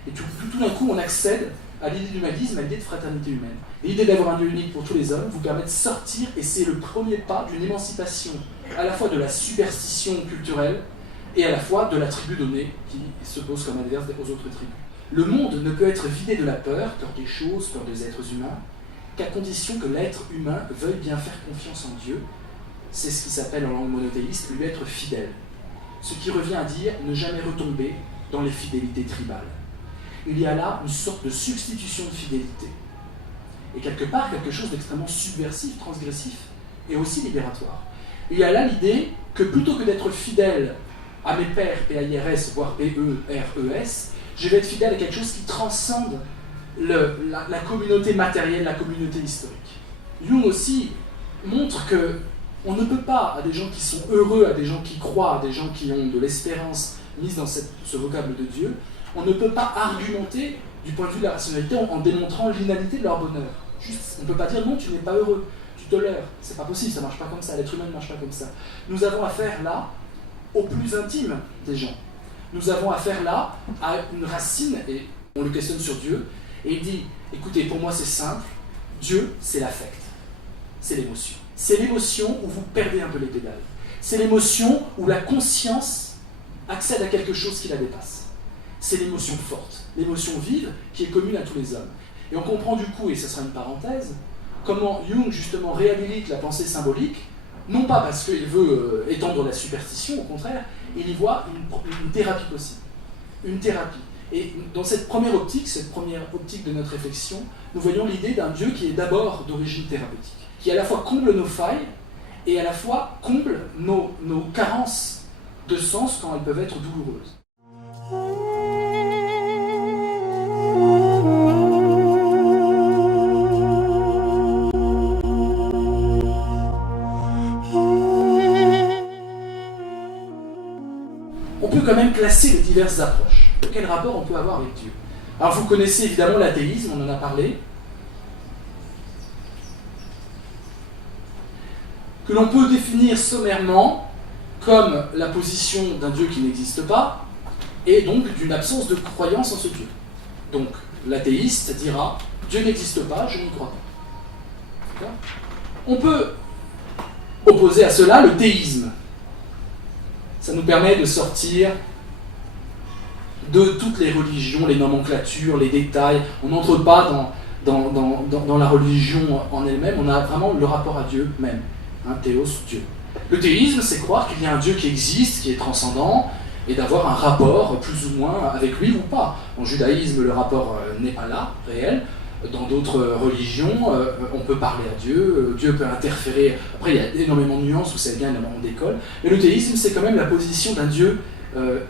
Et tout d'un coup, on accède à l'idée d'humanisme, à l'idée de fraternité humaine. Et l'idée d'avoir un Dieu unique pour tous les hommes vous permet de sortir, et c'est le premier pas d'une émancipation, à la fois de la superstition culturelle, et à la fois de la tribu donnée, qui se pose comme adverse aux autres tribus. Le monde ne peut être vidé de la peur des choses, peur des êtres humains, qu'à condition que l'être humain veuille bien faire confiance en Dieu. C'est ce qui s'appelle en langue monothéiste lui être fidèle. Ce qui revient à dire ne jamais retomber dans les fidélités tribales. Il y a là une sorte de substitution de fidélité. Et quelque part, quelque chose d'extrêmement subversif, transgressif, et aussi libératoire. Il y a là l'idée que plutôt que d'être fidèle à mes pères, P-A-I-R-S, voire P-E-R-E-S, je vais être fidèle à quelque chose qui transcende la communauté matérielle, la communauté historique. Jung aussi montre que on ne peut pas, à des gens qui sont heureux, à des gens qui croient, à des gens qui ont de l'espérance mise dans ce vocable de Dieu, on ne peut pas argumenter du point de vue de la rationalité en démontrant l'inanité de leur bonheur. Juste, on ne peut pas dire non, tu n'es pas heureux, tu te leurres. C'est pas possible, ça ne marche pas comme ça, l'être humain ne marche pas comme ça. Nous avons affaire là au plus intime des gens. Nous avons affaire là à une racine, et on le questionne sur Dieu, et il dit, écoutez, pour moi c'est simple, Dieu c'est l'affect, c'est l'émotion. C'est l'émotion où vous perdez un peu les pédales. C'est l'émotion où la conscience accède à quelque chose qui la dépasse. C'est l'émotion forte, l'émotion vive qui est commune à tous les hommes. Et on comprend du coup, et ce sera une parenthèse, comment Jung justement réhabilite la pensée symbolique, non pas parce qu'il veut étendre la superstition, au contraire, il y voit une thérapie possible. Une thérapie. Et dans cette première optique de notre réflexion, nous voyons l'idée d'un Dieu qui est d'abord d'origine thérapeutique, qui à la fois comble nos failles et à la fois comble nos carences de sens quand elles peuvent être douloureuses. On peut quand même classer les diverses approches. Ok, quel rapport on peut avoir avec Dieu. Alors vous connaissez évidemment l'athéisme, on en a parlé, que l'on peut définir sommairement comme la position d'un Dieu qui n'existe pas, et donc d'une absence de croyance en ce Dieu. Donc l'athéiste dira « Dieu n'existe pas, je n'y crois pas ». D'accord ? On peut opposer à cela le théisme. Ça nous permet de sortir de toutes les religions, les nomenclatures, les détails. On n'entre pas dans la religion en elle-même, on a vraiment le rapport à Dieu même. Théos, Dieu. Le théisme, c'est croire qu'il y a un Dieu qui existe, qui est transcendant, et d'avoir un rapport plus ou moins avec lui ou pas. En judaïsme, le rapport n'est pas là, réel. Dans d'autres religions, on peut parler à Dieu, Dieu peut interférer. Après, il y a énormément de nuances où ça vient énormément d'écoles. Mais le théisme, c'est quand même la position d'un Dieu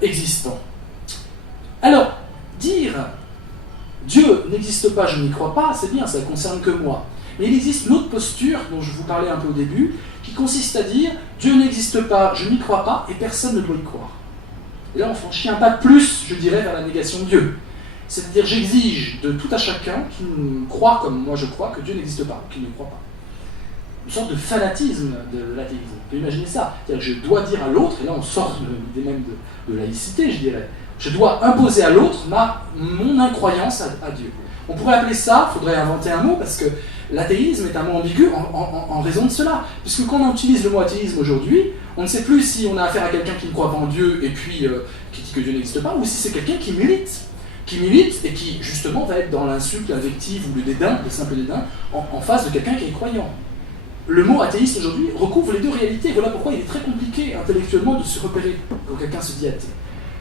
existant. Alors, dire Dieu n'existe pas, je n'y crois pas, c'est bien, ça ne concerne que moi. Mais il existe une autre posture, dont je vous parlais un peu au début, qui consiste à dire Dieu n'existe pas, je n'y crois pas, et personne ne doit y croire. Et là, on franchit un pas de plus, je dirais, vers la négation de Dieu. C'est-à-dire, j'exige de tout à chacun qui croit comme moi je crois que Dieu n'existe pas, qu'il ne croit pas. Une sorte de fanatisme de l'athéisme. On peut imaginer ça. C'est-à-dire que je dois dire à l'autre, et là on sort de l'idée même de laïcité, je dirais, je dois imposer à l'autre mon incroyance à Dieu. On pourrait appeler ça, il faudrait inventer un mot, parce que l'athéisme est un mot ambigu en raison de cela. Puisque quand on utilise le mot athéisme aujourd'hui, on ne sait plus si on a affaire à quelqu'un qui ne croit pas en Dieu et puis qui dit que Dieu n'existe pas, ou si c'est quelqu'un qui milite et qui justement va être dans l'insulte, l'invective ou le dédain, le simple dédain, en face de quelqu'un qui est croyant. Le mot athéiste aujourd'hui recouvre les deux réalités. Voilà pourquoi il est très compliqué intellectuellement de se repérer quand quelqu'un se dit athée.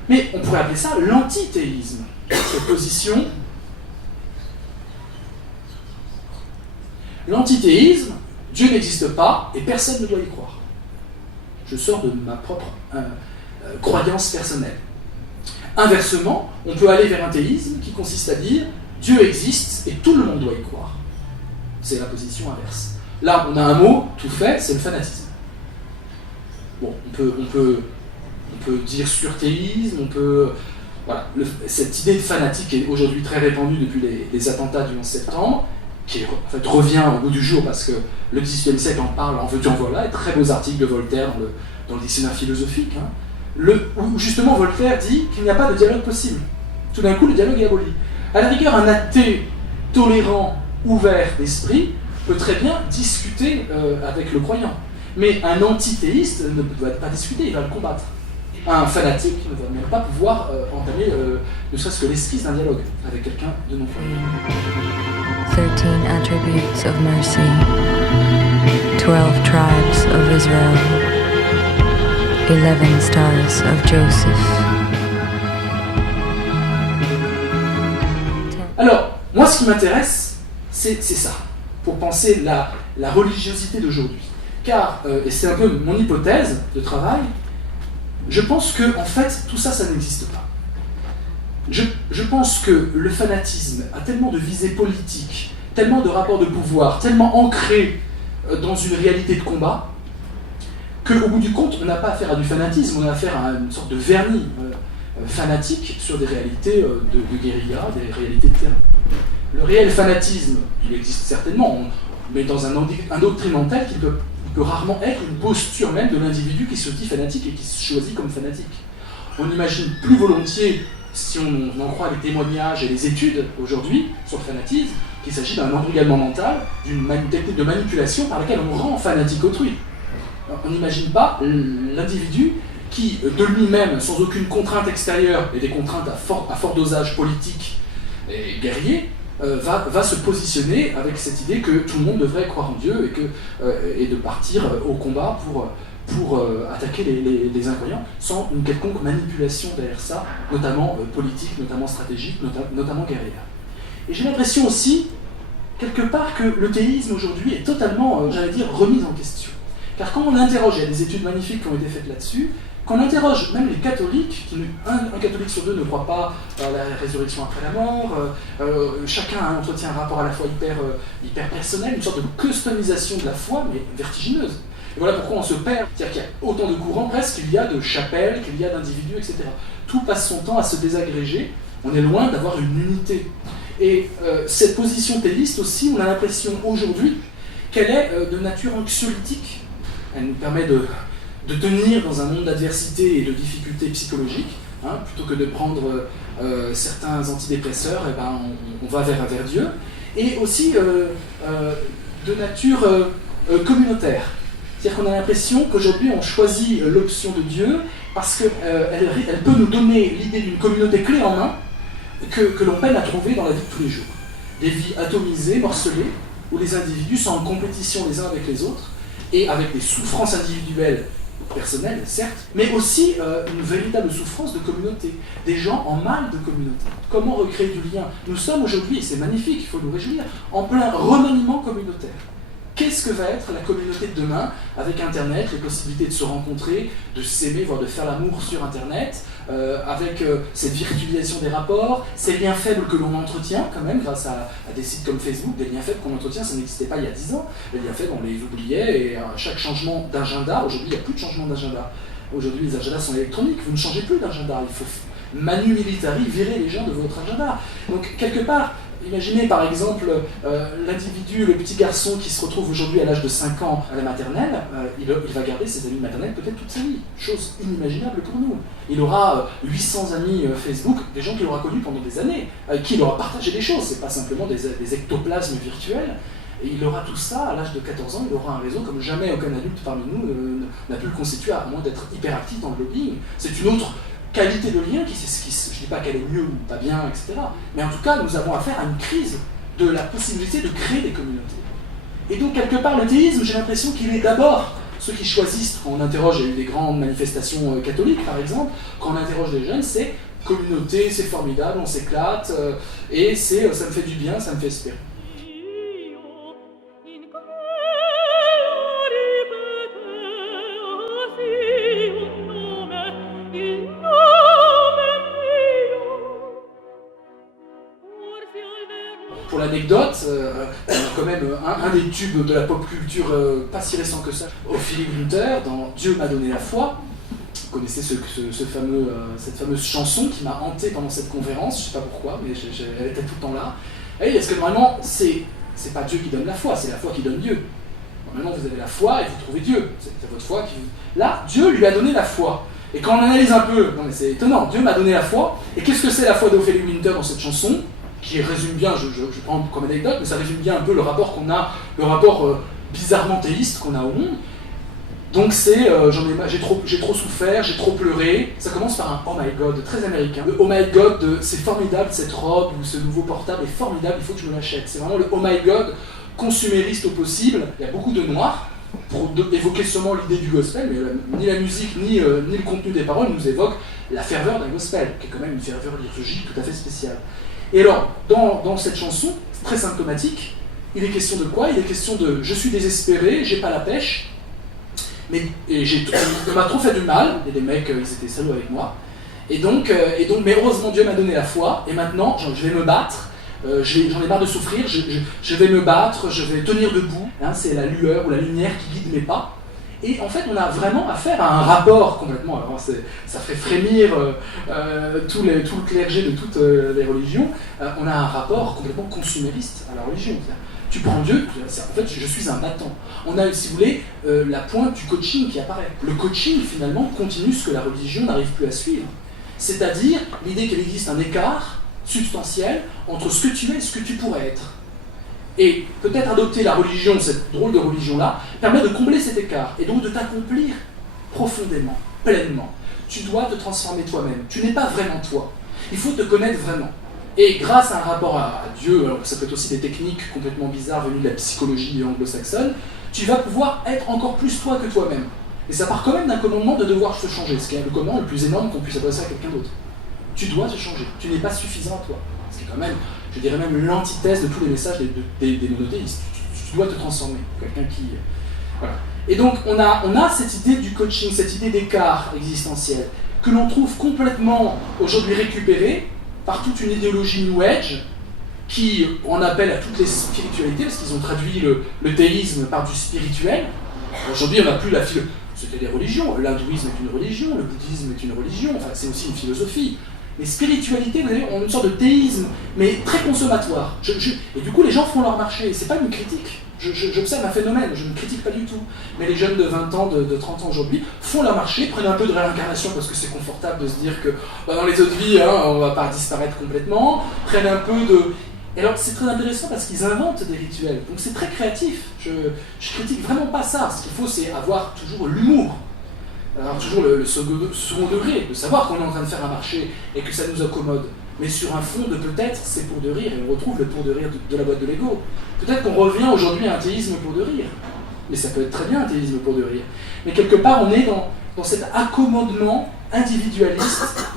Mais on pourrait appeler ça l'antithéisme. Cette position. L'antithéisme, Dieu n'existe pas et personne ne doit y croire. Je sors de ma propre croyance personnelle. Inversement, on peut aller vers un théisme qui consiste à dire Dieu existe et tout le monde doit y croire. C'est la position inverse. Là, on a un mot tout fait, c'est le fanatisme. Bon, on peut dire surthéisme, on peut... Voilà, cette idée de fanatique est aujourd'hui très répandue depuis les attentats du 11 septembre, qui en fait revient au bout du jour parce que le XVIIIe siècle en parle, en veux-tu en voilà, et très beaux articles de Voltaire dans le dictionnaire philosophique, où justement Voltaire dit qu'il n'y a pas de dialogue possible. Tout d'un coup, le dialogue est aboli. À la rigueur, un athée tolérant, ouvert d'esprit, peut très bien discuter avec le croyant. Mais un antithéiste ne doit pas discuter, il va le combattre. Un fanatique ne va même pas pouvoir entamer ne serait-ce que l'esquisse d'un dialogue avec quelqu'un de non-croyant. 13 attributes of mercy, 12 tribes of Israel, 11 stars of Joseph. Alors, moi ce qui m'intéresse, c'est ça, pour penser la religiosité d'aujourd'hui. Car, et c'est un peu mon hypothèse de travail, je pense que, en fait, tout ça, ça n'existe pas. Je pense que le fanatisme a tellement de visée politique, tellement de rapports de pouvoir, tellement ancré dans une réalité de combat, qu'au bout du compte, on n'a pas affaire à du fanatisme, on a affaire à une sorte de vernis fanatique sur des réalités de guérilla, des réalités de terrain. Le réel fanatisme, il existe certainement, mais dans un endoctrinamental qui peut rarement être une posture même de l'individu qui se dit fanatique et qui se choisit comme fanatique. On imagine plus volontiers, si on en croit les témoignages et les études aujourd'hui sur le fanatisme, qu'il s'agit d'un embrigalement mental, d'une technique de manipulation par laquelle on rend fanatique autrui. Alors, on n'imagine pas l'individu qui, de lui-même, sans aucune contrainte extérieure et des contraintes à fort dosage politique et guerrier, va se positionner avec cette idée que tout le monde devrait croire en Dieu et de partir au combat pour attaquer les incroyants sans une quelconque manipulation derrière ça, notamment politique, notamment stratégique, notamment guerrière. Et j'ai l'impression aussi, quelque part, que le théisme aujourd'hui est totalement, j'allais dire, remis en question. Car quand on interroge, il y a des études magnifiques qui ont été faites là-dessus, quand on interroge même les catholiques, un catholique sur deux ne croit pas à la résurrection après la mort, chacun entretient un rapport à la foi hyper personnel, une sorte de customisation de la foi, mais vertigineuse. Et voilà pourquoi on se perd. C'est-à-dire qu'il y a autant de courants presque qu'il y a de chapelles, qu'il y a d'individus, etc. Tout passe son temps à se désagréger. On est loin d'avoir une unité. Et cette position théiste aussi, on a l'impression aujourd'hui qu'elle est de nature anxiolytique. Elle nous permet de tenir dans un monde d'adversité et de difficultés psychologiques. Plutôt que de prendre certains antidépresseurs, eh ben, on va vers Dieu. Et aussi de nature communautaire. C'est-à-dire qu'on a l'impression qu'aujourd'hui on choisit l'option de Dieu parce qu'elle peut nous donner l'idée d'une communauté clé en main que l'on peine à trouver dans la vie de tous les jours. Des vies atomisées, morcelées, où les individus sont en compétition les uns avec les autres, et avec des souffrances individuelles, personnelles, certes, mais aussi une véritable souffrance de communauté, des gens en mal de communauté. Comment recréer du lien? Nous sommes aujourd'hui, c'est magnifique, il faut nous réjouir, en plein remaniement communautaire. Qu'est-ce que va être la communauté de demain avec Internet, les possibilités de se rencontrer, de s'aimer, voire de faire l'amour sur Internet, avec cette virtualisation des rapports, ces liens faibles que l'on entretient quand même grâce à des sites comme Facebook, des liens faibles qu'on entretient, ça n'existait pas il y a 10 ans. Les liens faibles, on les oubliait et à chaque changement d'agenda, aujourd'hui il n'y a plus de changement d'agenda. Aujourd'hui les agendas sont électroniques, vous ne changez plus d'agenda, il faut manu militari virer les gens de votre agenda. Donc quelque part, imaginez par exemple l'individu, le petit garçon qui se retrouve aujourd'hui à l'âge de 5 ans à la maternelle, il va garder ses amis maternels peut-être toute sa vie, chose inimaginable pour nous. Il aura 800 amis Facebook, des gens qu'il aura connus pendant des années, avec qui il aura partagé des choses, c'est pas simplement des ectoplasmes virtuels. Et il aura tout ça, à l'âge de 14 ans, il aura un réseau comme jamais aucun adulte parmi nous n'a pu le constituer, à moins d'être hyperactif dans le lobbying. C'est une autre qualité de lien, je ne dis pas qu'elle est mieux ou pas bien, etc. Mais en tout cas, nous avons affaire à une crise de la possibilité de créer des communautés. Et donc, quelque part, le théisme, j'ai l'impression qu'il est d'abord ceux qui choisissent, quand on interroge, il y a eu des grandes manifestations catholiques, par exemple, quand on interroge les jeunes, c'est communauté, c'est formidable, on s'éclate, et ça me fait du bien, ça me fait espérer. Pour l'anecdote, quand même un des tubes de la pop culture pas si récent que ça, Ophélie Winter, dans Dieu m'a donné la foi. Vous connaissez cette fameuse chanson qui m'a hanté pendant cette conférence, je ne sais pas pourquoi, mais elle était tout le temps là. Et parce que normalement, c'est pas Dieu qui donne la foi, c'est la foi qui donne Dieu. Normalement, vous avez la foi et vous trouvez Dieu. C'est votre foi qui... Là, Dieu lui a donné la foi. Et quand on analyse un peu, non mais c'est étonnant, Dieu m'a donné la foi. Et qu'est-ce que c'est la foi d'Ophélie Winter dans cette chanson? Qui résume bien, je prends comme anecdote, mais ça résume bien un peu le rapport qu'on a, le rapport bizarrement théiste qu'on a au monde. Donc c'est, j'ai trop souffert, j'ai trop pleuré. Ça commence par un oh my god très américain. Le oh my god, c'est formidable cette robe ou ce nouveau portable est formidable, il faut que je me l'achète. C'est vraiment le oh my god consumériste au possible. Il y a beaucoup de noir pour évoquer seulement l'idée du gospel, mais ni la musique ni le contenu des paroles nous évoquent la ferveur d'un gospel, qui est quand même une ferveur liturgique tout à fait spéciale. Et alors, dans cette chanson, très symptomatique, il est question de quoi? Il est question de « je suis désespéré, j'ai pas la pêche, mais on m'a trop fait du mal, et les mecs, ils étaient salauds avec moi, et donc, mais heureusement Dieu m'a donné la foi, et maintenant, je vais me battre, j'en ai marre de souffrir, je vais me battre, je vais tenir debout, hein, c'est la lueur ou la lumière qui guide mes pas. » Et en fait, on a vraiment affaire à un rapport complètement, alors ça fait frémir tout le clergé de toutes les religions, on a un rapport complètement consumériste à la religion. Tu prends Dieu, en fait, je suis un battant. On a, si vous voulez, la pointe du coaching qui apparaît. Le coaching, finalement, continue ce que la religion n'arrive plus à suivre. C'est-à-dire l'idée qu'il existe un écart substantiel entre ce que tu es et ce que tu pourrais être. Et peut-être adopter la religion, cette drôle de religion-là, permet de combler cet écart et donc de t'accomplir profondément, pleinement. Tu dois te transformer toi-même. Tu n'es pas vraiment toi. Il faut te connaître vraiment. Et grâce à un rapport à Dieu, alors ça peut être aussi des techniques complètement bizarres venues de la psychologie anglo-saxonne, tu vas pouvoir être encore plus toi que toi-même. Et ça part quand même d'un commandement de devoir se changer, ce qui est le commandement le plus énorme qu'on puisse adresser à quelqu'un d'autre. Tu dois te changer. Tu n'es pas suffisant à toi. Ce qui est quand même, je dirais même l'antithèse de tous les messages des monothéistes. Tu dois te transformer. Quelqu'un qui... Voilà. Et donc on a cette idée du coaching, cette idée d'écart existentiel, que l'on trouve complètement aujourd'hui récupérée par toute une idéologie New Age qui en appelle à toutes les spiritualités, parce qu'ils ont traduit le théisme par du spirituel, Aujourd'hui, on n'a plus la philosophie. C'était des religions. L'hindouisme est une religion, le bouddhisme est une religion, enfin, c'est aussi une philosophie. Les spiritualités, vous savez, ont une sorte de théisme, mais très consommatoire. Et du coup, les gens font leur marché. C'est pas une critique. J'observe un phénomène, je ne critique pas du tout. Mais les jeunes de 20 ans, de 30 ans aujourd'hui, font leur marché, prennent un peu de réincarnation parce que c'est confortable de se dire que dans les autres vies, on ne va pas disparaître complètement, prennent un peu de... Et alors c'est très intéressant parce qu'ils inventent des rituels, donc c'est très créatif. Je critique vraiment pas ça. Ce qu'il faut, c'est avoir toujours l'humour. Alors toujours le second degré, de savoir qu'on est en train de faire un marché et que ça nous accommode. Mais sur un fond de peut-être c'est pour de rire, et on retrouve le pour de rire de la boîte de Lego. Peut-être qu'on revient aujourd'hui à un théisme pour de rire. Mais ça peut être très bien un théisme pour de rire. Mais quelque part on est dans cet accommodement individualiste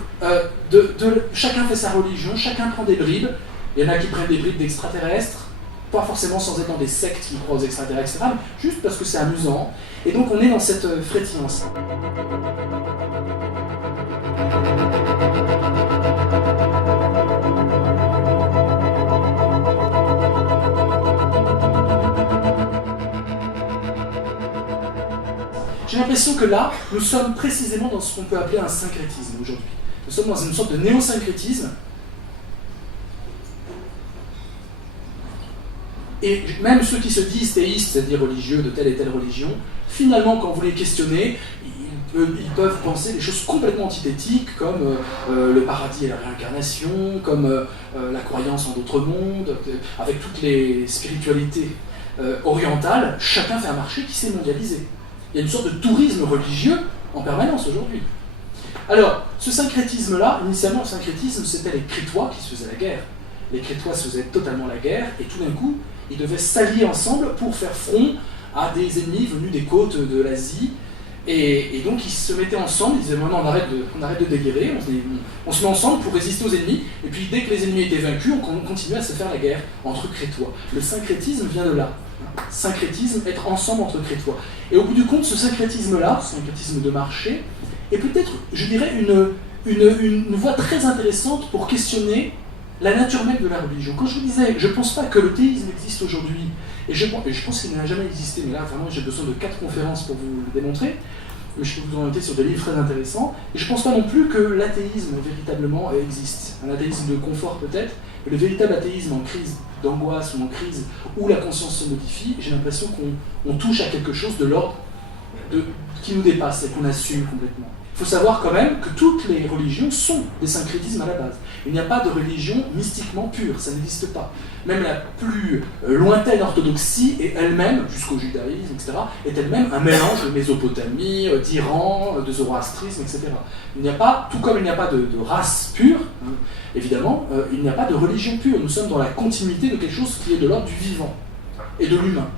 chacun fait sa religion, chacun prend des bribes. Il y en a qui prennent des bribes d'extraterrestres, pas forcément sans être dans des sectes qui croient aux extraterrestres, etc., juste parce que c'est amusant. Et donc on est dans cette frétillance. J'ai l'impression que là, nous sommes précisément dans ce qu'on peut appeler un syncrétisme aujourd'hui. Nous sommes dans une sorte de néo-syncrétisme. Et même ceux qui se disent théistes, c'est-à-dire religieux de telle et telle religion, finalement, quand vous les questionnez, ils peuvent penser des choses complètement antithétiques, comme le paradis et la réincarnation, comme la croyance en d'autres mondes, avec toutes les spiritualités orientales. Chacun fait un marché qui s'est mondialisé. Il y a une sorte de tourisme religieux en permanence aujourd'hui. Alors, ce syncrétisme-là, initialement, le syncrétisme, c'était les Crétois qui se faisaient la guerre. Les Crétois se faisaient totalement la guerre, et tout d'un coup, ils devaient s'allier ensemble pour faire front à des ennemis venus des côtes de l'Asie. Et donc ils se mettaient ensemble, ils disaient maintenant on arrête de déguerrer, on se met ensemble pour résister aux ennemis, et puis dès que les ennemis étaient vaincus, on continuait à se faire la guerre entre Crétois. Le syncrétisme vient de là. Syncrétisme, être ensemble entre Crétois. Et au bout du compte, ce syncrétisme-là, syncrétisme de marché, est peut-être, je dirais, une voie très intéressante pour questionner la nature même de la religion. Quand je vous disais, je ne pense pas que le théisme existe aujourd'hui, et je pense qu'il n'a jamais existé, mais là vraiment j'ai besoin de 4 conférences pour vous le démontrer, mais je peux vous orienter sur des livres très intéressants, et je ne pense pas non plus que l'athéisme véritablement existe. Un athéisme de confort peut-être, mais le véritable athéisme en crise d'angoisse ou en crise où la conscience se modifie, j'ai l'impression qu'on touche à quelque chose de l'ordre qui nous dépasse et qu'on assume complètement. Il faut savoir quand même que toutes les religions sont des syncrétismes à la base. Il n'y a pas de religion mystiquement pure, ça n'existe pas. Même la plus lointaine orthodoxie est elle-même, jusqu'au judaïsme, etc., est elle-même un mélange de Mésopotamie, d'Iran, de zoroastrisme, etc. Il n'y a pas, tout comme il n'y a pas de race pure, évidemment, il n'y a pas de religion pure. Nous sommes dans la continuité de quelque chose qui est de l'ordre du vivant, et de l'humain,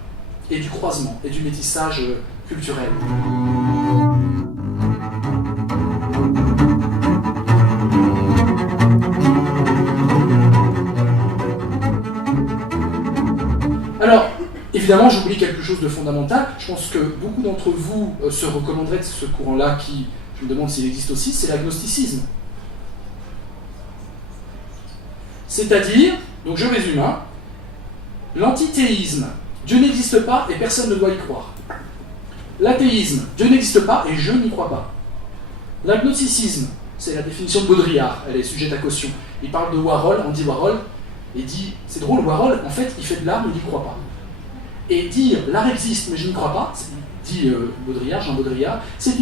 et du croisement, et du métissage culturel. Alors, évidemment, j'oublie quelque chose de fondamental. Je pense que beaucoup d'entre vous se recommanderaient de ce courant-là qui, je me demande s'il existe aussi, c'est l'agnosticisme. C'est-à-dire, donc je résume, l'antithéisme, Dieu n'existe pas et personne ne doit y croire. L'athéisme, Dieu n'existe pas et je n'y crois pas. L'agnosticisme, c'est la définition de Baudrillard, elle est sujette à caution. Il parle de Warhol, Andy Warhol, et dit, c'est drôle, Warhol, en fait, il fait de l'art, mais il n'y croit pas. Et dire, l'art existe, mais je n'y crois pas, dit Baudrillard, Jean Baudrillard, c'est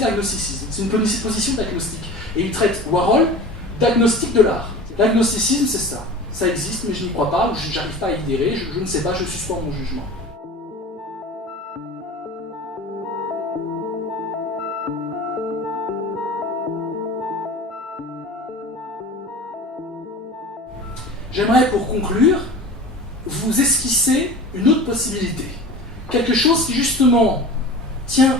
l'agnosticisme, c'est une position d'agnostique. Et il traite Warhol d'agnostique de l'art. L'agnosticisme, c'est ça. Ça existe, mais je n'y crois pas, ou je n'arrive pas à y adhérer, je ne sais pas, je suspends mon jugement. J'aimerais, pour conclure, vous esquisser une autre possibilité. Quelque chose qui, justement, tient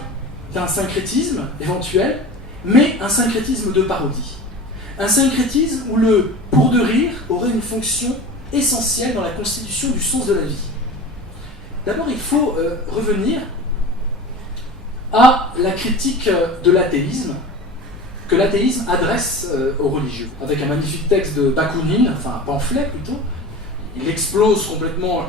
d'un syncrétisme éventuel, mais un syncrétisme de parodie. Un syncrétisme où le pour de rire aurait une fonction essentielle dans la constitution du sens de la vie. D'abord, il faut revenir à la critique de l'athéisme, que l'athéisme adresse aux religieux. Avec un magnifique texte de Bakounine, enfin un pamphlet plutôt, il explose complètement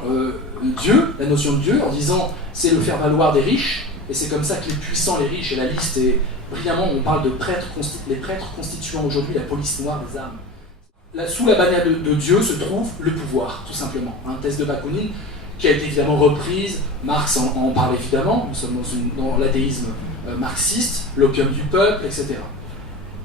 Dieu, la notion de Dieu, en disant c'est le faire-valoir des riches, et c'est comme ça que les puissants, les riches, et la liste est brillamment, on parle de prêtres, les prêtres constituant aujourd'hui la police noire des âmes. Là, sous la bannière de Dieu se trouve le pouvoir, tout simplement. Un thèse de Bakounine qui a été évidemment reprise, Marx en parle évidemment, nous sommes dans l'athéisme marxiste, l'opium du peuple, etc.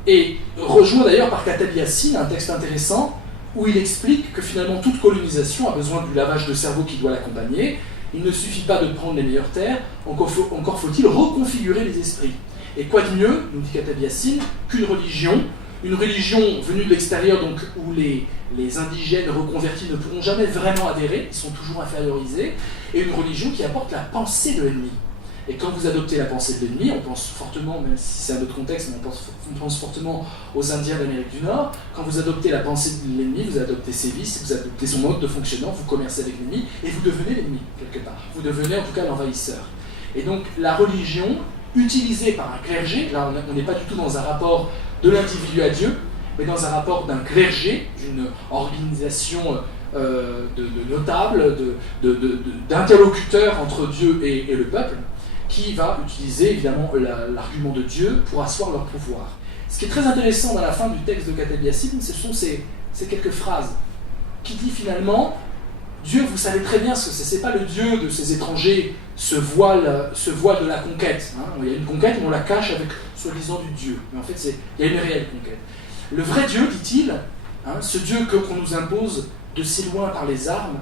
Et rejoint d'ailleurs par Katabi Yassine, un texte intéressant, où il explique que finalement toute colonisation a besoin du lavage de cerveau qui doit l'accompagner. Il ne suffit pas de prendre les meilleures terres, encore faut-il reconfigurer les esprits. Et quoi de mieux, nous dit Katabi Yassine, qu'une religion, une religion venue de l'extérieur, donc où les indigènes reconvertis ne pourront jamais vraiment adhérer, ils sont toujours infériorisés, et une religion qui apporte la pensée de l'ennemi. Et quand vous adoptez la pensée de l'ennemi, on pense fortement, même si c'est un autre contexte, mais on pense fortement aux Indiens d'Amérique du Nord, quand vous adoptez la pensée de l'ennemi, vous adoptez ses vices, vous adoptez son mode de fonctionnement, vous commercez avec l'ennemi, et vous devenez l'ennemi, quelque part. Vous devenez en tout cas l'envahisseur. Et donc la religion, utilisée par un clergé, là on n'est pas du tout dans un rapport de l'individu à Dieu, mais dans un rapport d'un clergé, d'une organisation de notables, d'interlocuteurs entre Dieu et le peuple, qui va utiliser évidemment l'argument de Dieu pour asseoir leur pouvoir. Ce qui est très intéressant dans la fin du texte de Katabi Yassine, ce sont ces quelques phrases qui dit finalement Dieu, vous savez très bien ce que c'est pas le Dieu de ces étrangers, ce voile de la conquête. Hein. Il y a une conquête, mais on la cache avec soi-disant du Dieu. Mais en fait, il y a une réelle conquête. Le vrai Dieu, dit-il, hein, ce Dieu qu'on nous impose de si loin par les armes,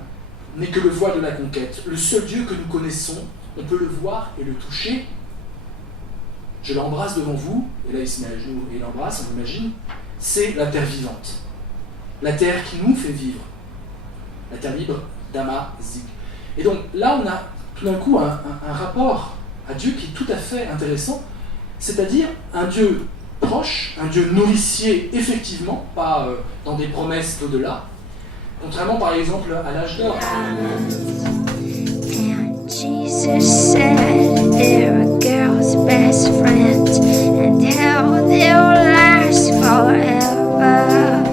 n'est que le voile de la conquête. Le seul Dieu que nous connaissons, on peut le voir et le toucher. Je l'embrasse devant vous, et là il se met à genoux et l'embrasse, on imagine, c'est la terre vivante. La terre qui nous fait vivre. La terre libre d'Amazigh. Et donc là, on a tout d'un coup un rapport à Dieu qui est tout à fait intéressant, c'est-à-dire un Dieu proche, un Dieu nourricier, effectivement, pas dans des promesses d'au-delà, contrairement par exemple à l'âge d'or. Jesus said they're a girl's best friend and how they'll last forever.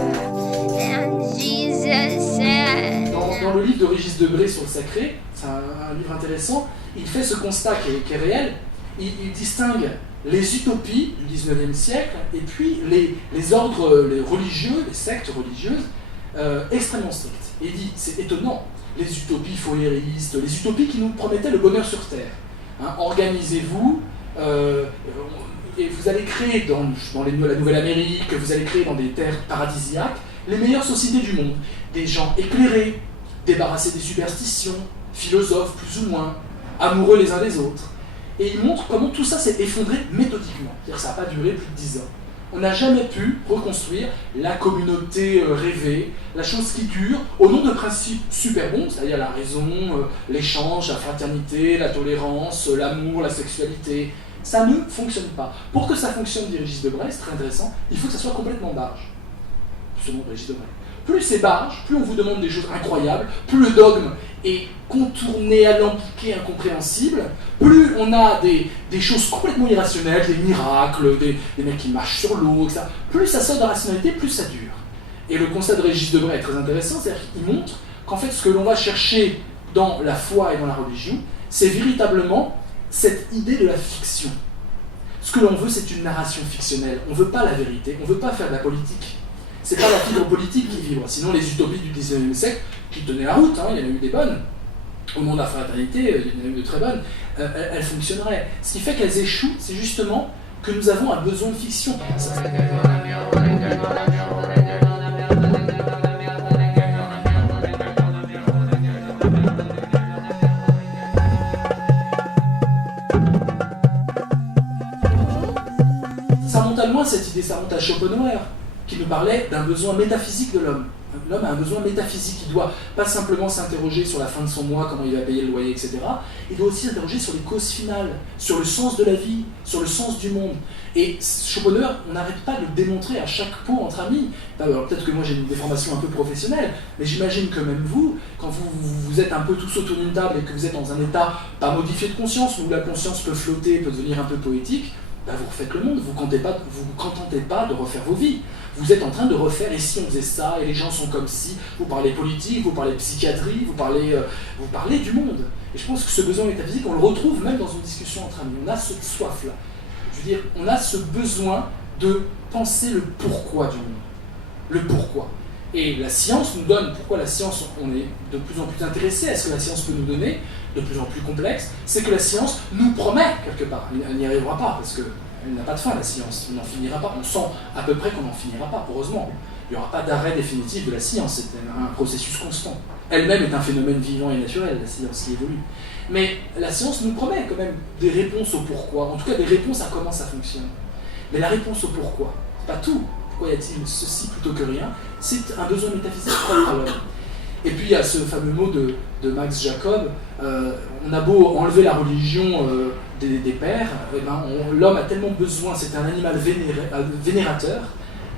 And Jesus said. Dans le livre de Régis Debray sur le sacré, c'est un livre intéressant, il fait ce constat qui est réel, il distingue les utopies du XIXe siècle et puis les ordres les religieux, les sectes religieuses extrêmement strictes. Et il dit, c'est étonnant, les utopies fourriéristes, les utopies qui nous promettaient le bonheur sur Terre. Hein, organisez-vous, et vous allez créer dans la Nouvelle-Amérique, vous allez créer dans des terres paradisiaques, les meilleures sociétés du monde. Des gens éclairés, débarrassés des superstitions, philosophes plus ou moins, amoureux les uns des autres. Et il montre comment tout ça s'est effondré méthodiquement. C'est-à-dire que ça n'a pas duré plus de 10 ans. On n'a jamais pu reconstruire la communauté rêvée, la chose qui dure, au nom de principes super bons, c'est-à-dire la raison, l'échange, la fraternité, la tolérance, l'amour, la sexualité. Ça ne fonctionne pas. Pour que ça fonctionne, dit Régis Debray, c'est très intéressant, il faut que ça soit complètement barge. Selon Régis Debray. Plus c'est barge, plus on vous demande des choses incroyables, plus le dogme est contourné, alambiqué, incompréhensible, plus on a des choses complètement irrationnelles, des miracles, des mecs qui marchent sur l'eau, etc. Plus ça sort de la rationalité, plus ça dure. Et le constat de Régis Debray est très intéressant, c'est-à-dire qu'il montre qu'en fait ce que l'on va chercher dans la foi et dans la religion, c'est véritablement cette idée de la fiction. Ce que l'on veut, c'est une narration fictionnelle. On ne veut pas la vérité, on ne veut pas faire de la politique. C'est pas la fibre politique qui vibre. Sinon, les utopies du XIXe siècle, qui tenaient la route, hein, il y en a eu des bonnes, au nom de la fraternité, il y en a eu de très bonnes, elles fonctionneraient. Ce qui fait qu'elles échouent, c'est justement que nous avons un besoin de fiction. Ça remonte à loin cette idée, ça remonte à Schopenhauer, qui nous parlait d'un besoin métaphysique de l'homme. L'homme a un besoin métaphysique, il ne doit pas simplement s'interroger sur la fin de son mois, comment il va payer le loyer, etc. Il doit aussi s'interroger sur les causes finales, sur le sens de la vie, sur le sens du monde. Et Schopenhauer, on n'arrête pas de le démontrer à chaque pot entre amis. Alors peut-être que moi j'ai une déformation un peu professionnelle, mais j'imagine que même vous, quand vous êtes un peu tous autour d'une table et que vous êtes dans un état pas modifié de conscience, où la conscience peut flotter, peut devenir un peu poétique, vous refaites le monde, vous ne vous contentez pas de refaire vos vies. vous êtes en train de refaire, et si on faisait ça, et les gens sont comme si, vous parlez politique, vous parlez psychiatrie, vous parlez du monde. Et je pense que ce besoin métaphysique, on le retrouve même dans une discussion entre amis. On a cette soif-là. Je veux dire, on a ce besoin de penser le pourquoi du monde. Le pourquoi. Et la science nous donne, pourquoi la science, on est de plus en plus intéressé à ce que la science peut nous donner, de plus en plus complexe, c'est que la science nous promet quelque part. Elle n'y arrivera pas, parce qu'elle n'a pas de fin, la science. On n'en finira pas. On sent à peu près qu'on n'en finira pas, heureusement. Il n'y aura pas d'arrêt définitif de la science, c'est un processus constant. Elle-même est un phénomène vivant et naturel, la science qui évolue. Mais la science nous promet quand même des réponses au pourquoi, en tout cas des réponses à comment ça fonctionne. Mais la réponse au pourquoi, c'est pas tout. Pourquoi y a-t-il ceci plutôt que rien? C'est un besoin métaphysique propre à l'homme. Et puis il y a ce fameux mot de Max Jacob, on a beau enlever la religion des pères, l'homme a tellement besoin, c'est un animal vénérateur,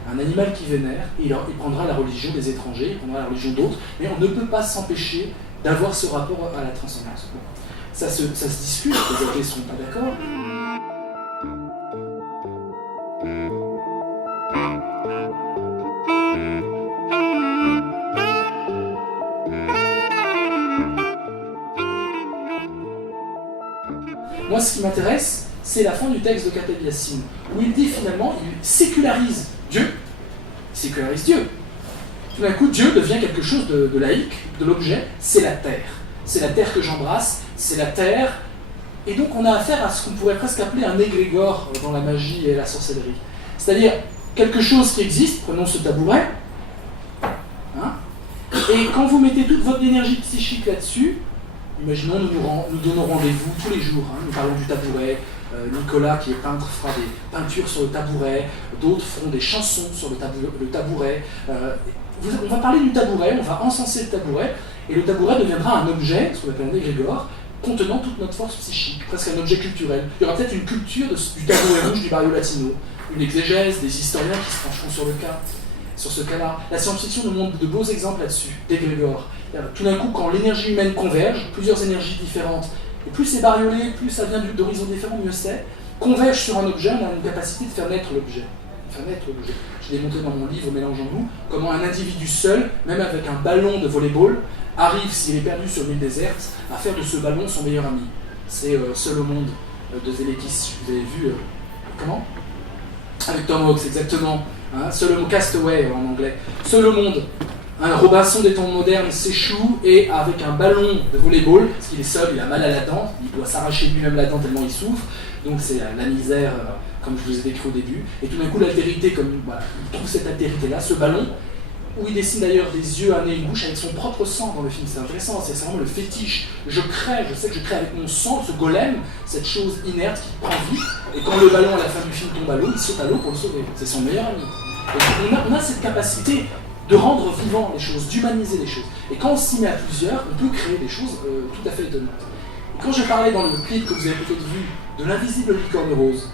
un animal qui vénère, et il prendra la religion des étrangers, il prendra la religion d'autres, mais on ne peut pas s'empêcher d'avoir ce rapport à la transcendance. Bon. Ça se discute, les athées ne sont pas d'accord. Moi, ce qui m'intéresse, c'est la fin du texte de Kateb Yassine, où il dit finalement, il sécularise Dieu. Tout d'un coup, Dieu devient quelque chose de laïque, de l'objet, c'est la terre. C'est la terre que j'embrasse, c'est la terre. Et donc, on a affaire à ce qu'on pourrait presque appeler un égrégore dans la magie et la sorcellerie. C'est-à-dire quelque chose qui existe, prenons ce tabouret, hein, et quand vous mettez toute votre énergie psychique là-dessus, imaginons, nous donnons rendez-vous tous les jours, hein, nous parlons du tabouret, Nicolas qui est peintre fera des peintures sur le tabouret, d'autres feront des chansons sur le tabouret. On va parler du tabouret, on va encenser le tabouret, et le tabouret deviendra un objet, ce qu'on appelle un égrégore, contenant toute notre force psychique, presque un objet culturel. Il y aura peut-être une culture du tabouret rouge du Barrio Latino, une exégèse, des historiens qui se pencheront sur ce cas-là. La science-fiction nous montre de beaux exemples là-dessus, d'égrégores. Tout d'un coup, quand l'énergie humaine converge, plusieurs énergies différentes, et plus c'est bariolé, plus ça vient d'horizons différents, mieux c'est, converge sur un objet, on a une capacité de faire naître l'objet. Je l'ai montré dans mon livre Mélangeons-nous, comment un individu seul, même avec un ballon de volleyball, arrive, s'il est perdu sur une île déserte, à faire de ce ballon son meilleur ami. C'est Seul au monde de Zelekis, vous avez vu, comment? Avec Tom Hawks, exactement. Hein, Seul au monde, Castaway en anglais. Seul au monde. Un Robinson des temps modernes s'échoue et avec un ballon de volleyball, parce qu'il est seul, il a mal à la dent, il doit s'arracher lui-même la dent tellement il souffre, donc c'est la misère, comme je vous ai décrit au début, et tout d'un coup l'altérité, comme voilà, il trouve cette altérité-là, ce ballon, où il dessine d'ailleurs des yeux, un nez, une bouche avec son propre sang dans le film, c'est intéressant, c'est vraiment le fétiche, je sais que je crée avec mon sang, ce golem, cette chose inerte qui prend vie, et quand le ballon à la fin du film tombe à l'eau, il saute à l'eau pour le sauver, c'est son meilleur ami. Et on a cette capacité de rendre vivant les choses, d'humaniser les choses. Et quand on s'y met à plusieurs, on peut créer des choses tout à fait étonnantes. Et quand je parlais dans le clip que vous avez peut-être vu de l'invisible licorne rose,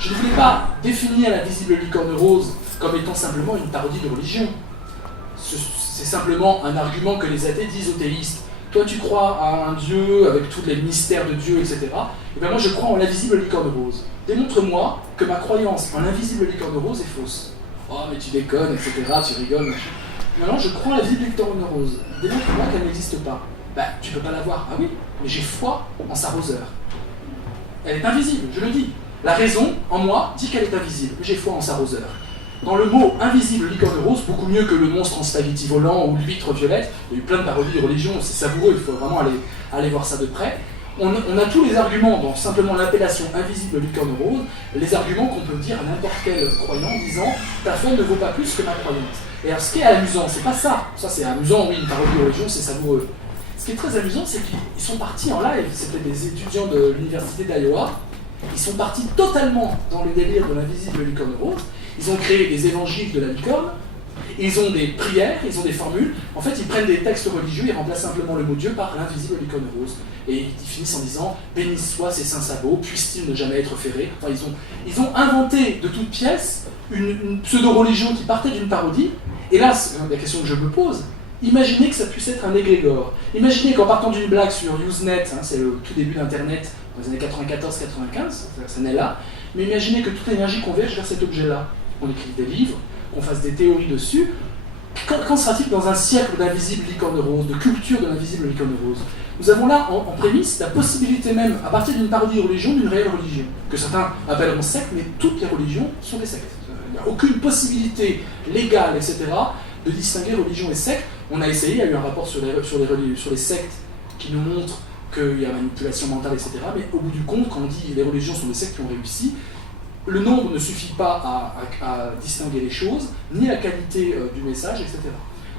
je ne voulais pas définir l'invisible licorne rose comme étant simplement une parodie de religion. C'est simplement un argument que les athées disent aux théistes. Toi tu crois à un Dieu avec tous les mystères de Dieu, etc. Et bien moi je crois en l'invisible licorne rose. Démontre-moi que ma croyance en l'invisible licorne rose est fausse. Oh mais tu déconnes, etc., tu rigoles. Maintenant je crois en l'invisible licorne rose. Démontre-moi qu'elle n'existe pas. Bah tu peux pas la voir. Ah oui, mais j'ai foi en sa roseur. Elle est invisible, je le dis. La raison, en moi, dit qu'elle est invisible. J'ai foi en sa roseur. Dans le mot invisible licorne rose, beaucoup mieux que le monstre en spaghetti volant ou l'huître violette, il y a eu plein de parodies de religion, c'est savoureux, il faut vraiment aller voir ça de près. On a tous les arguments dans simplement l'appellation invisible licorne rose, les arguments qu'on peut dire à n'importe quel croyant en disant ta foi ne vaut pas plus que ma croyance. Et alors ce qui est amusant, c'est pas ça. Ça c'est amusant, oui, une parodie de religion, c'est savoureux. Ce qui est très amusant, c'est qu'ils sont partis en live, c'était des étudiants de l'université d'Iowa, ils sont partis totalement dans le délire de l'invisible licorne rose. Ils ont créé des évangiles de la licorne, ils ont des prières, ils ont des formules. En fait, ils prennent des textes religieux, ils remplacent simplement le mot Dieu par l'invisible licorne rose. Et ils finissent en disant « Bénisse soient ces saints sabots, puissent-ils ne jamais être ferrés ?» Enfin, ils ont inventé de toutes pièces une pseudo-religion qui partait d'une parodie. Et là, c'est la question que je me pose. Imaginez que ça puisse être un égrégore. Imaginez qu'en partant d'une blague sur Usenet, hein, c'est le tout début d'Internet, dans les années 94-95, ça naît là, mais imaginez que toute l'énergie converge vers cet objet-là. qu'on écrive des livres, qu'on fasse des théories dessus. Qu'en sera-t-il dans un siècle d'invisible licorne rose, de culture de l'invisible licorne rose? Nous avons là en prémisse la possibilité même, à partir d'une parodie de religion, d'une réelle religion, que certains appelleront secte, mais toutes les religions sont des sectes. Il n'y a aucune possibilité légale, etc., de distinguer religion et secte. On a essayé, il y a eu un rapport sur les sectes qui nous montre qu'il y a manipulation mentale, etc., mais au bout du compte, quand on dit les religions sont des sectes qui ont réussi, le nombre ne suffit pas à distinguer les choses, ni la qualité du message, etc.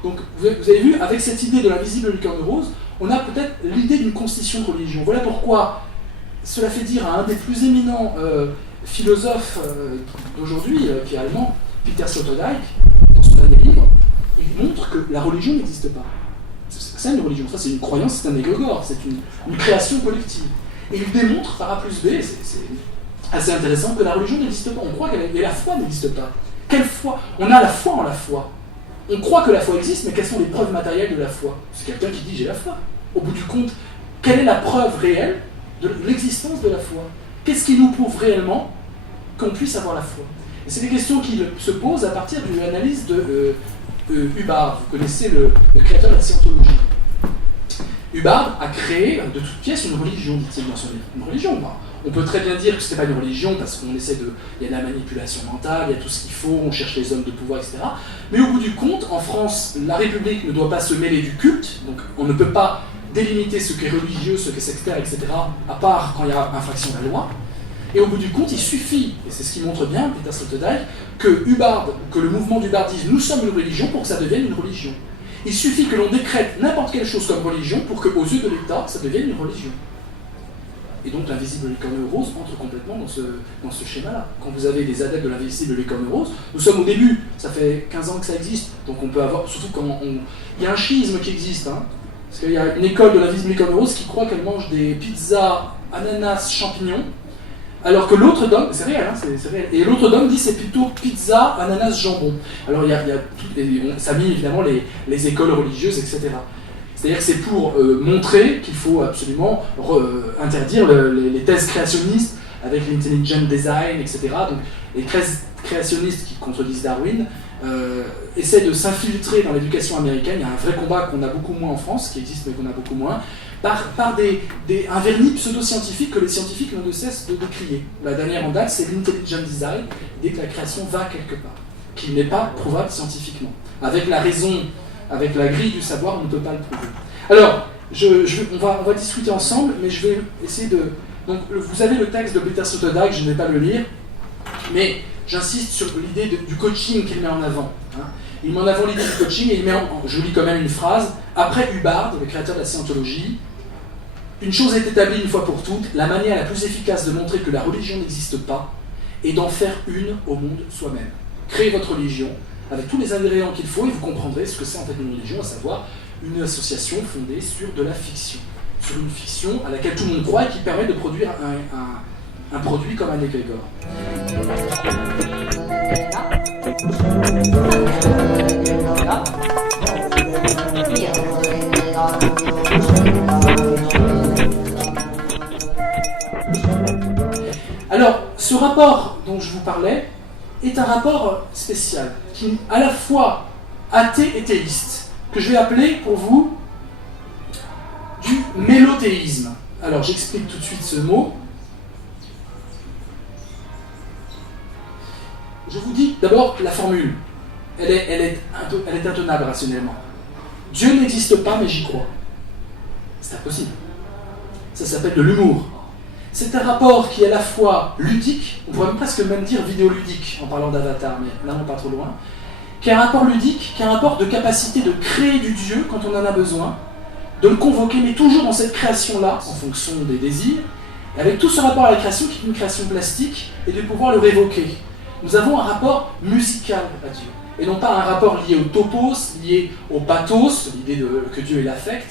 Donc, vous avez vu, avec cette idée de l'invisible licorne rose, on a peut-être l'idée d'une constitution de religion. Voilà pourquoi cela fait dire à un des plus éminents philosophes d'aujourd'hui, qui est allemand, Peter Sloterdijk, dans son dernier livre, il montre que la religion n'existe pas. C'est pas ça une religion, ça c'est une croyance, c'est un égrégore, c'est une création collective. Et il démontre par A plus B, c'est assez intéressant, que la religion n'existe pas. On croit que la foi n'existe pas. Quelle foi? On a la foi en la foi. On croit que la foi existe, mais quelles sont les preuves matérielles de la foi? C'est quelqu'un qui dit j'ai la foi. Au bout du compte, quelle est la preuve réelle de l'existence de la foi? Qu'est-ce qui nous prouve réellement qu'on puisse avoir la foi? Et c'est des questions qui se posent à partir d'une analyse de Hubbard. Vous connaissez le créateur de la scientologie. Hubbard a créé de toutes pièces une religion, dit-il dans son livre. Une religion, on peut très bien dire que ce n'est pas une religion parce qu'on essaie il y a de la manipulation mentale, il y a tout ce qu'il faut, on cherche les hommes de pouvoir, etc. Mais au bout du compte, en France, la République ne doit pas se mêler du culte, donc on ne peut pas délimiter ce qui est religieux, ce qui est sectaire, etc., à part quand il y a infraction de la loi. Et au bout du compte, il suffit, et c'est ce qui montre bien, Peter Sloterdijk, que le mouvement d'Hubbard dise « nous sommes une religion » pour que ça devienne une religion. Il suffit que l'on décrète n'importe quelle chose comme religion pour qu'aux yeux de l'État, ça devienne une religion. Et donc l'invisible licorne rose entre complètement dans ce schéma-là. Quand vous avez des adeptes de l'invisible licorne rose, nous sommes au début, ça fait 15 ans que ça existe, donc on peut avoir, surtout quand il y a un schisme qui existe, hein, parce qu'il y a une école de l'invisible licorne rose qui croit qu'elle mange des pizzas ananas champignons, alors que l'autre dogme, c'est réel, hein, c'est réel, et l'autre dogme dit c'est plutôt pizza ananas jambon. Alors il y a tout, ça mine évidemment les écoles religieuses, etc. C'est-à-dire que c'est pour montrer qu'il faut absolument interdire les thèses créationnistes avec l'intelligent design, etc. Donc les thèses créationnistes qui contredisent Darwin essaient de s'infiltrer dans l'éducation américaine. Il y a un vrai combat qu'on a beaucoup moins en France, qui existe mais qu'on a beaucoup moins, par un vernis pseudo-scientifique que les scientifiques n'ont de cesse de décrier. La dernière en date, c'est l'intelligent design, l'idée que la création va quelque part, qui n'est pas prouvable scientifiquement. Avec la raison, avec la grille du savoir, on ne peut pas le prouver. Alors, on va discuter ensemble, mais je vais essayer de... Donc, vous avez le texte de Peter Sloterdijk, je ne vais pas le lire, mais j'insiste sur l'idée du coaching qu'il met en avant. Hein. Il met en avant l'idée du coaching et je lis quand même une phrase. Après Hubbard, le créateur de la scientologie, une chose est établie une fois pour toutes, la manière la plus efficace de montrer que la religion n'existe pas est d'en faire une au monde soi-même. Créez votre religion avec tous les ingrédients qu'il faut et vous comprendrez ce que c'est en fait une religion, à savoir une association fondée sur de la fiction. Sur une fiction à laquelle tout le monde croit et qui permet de produire un produit comme un égrégore. Alors, ce rapport dont je vous parlais est un rapport spécial, qui est à la fois athée et théiste, que je vais appeler pour vous du mélothéisme. Alors, j'explique tout de suite ce mot. Je vous dis d'abord la formule. Elle est intenable rationnellement. Dieu n'existe pas, mais j'y crois. C'est impossible. Ça s'appelle de l'humour. C'est un rapport qui est à la fois ludique, on pourrait presque même dire vidéoludique en parlant d'Avatar, mais n'allons pas trop loin, qui est un rapport ludique, qui est un rapport de capacité de créer du Dieu quand on en a besoin, de le convoquer, mais toujours dans cette création-là, en fonction des désirs, et avec tout ce rapport à la création qui est une création plastique, et de pouvoir le révoquer. Nous avons un rapport musical à Dieu, et non pas un rapport lié au topos, lié au pathos, l'idée que Dieu est l'affect,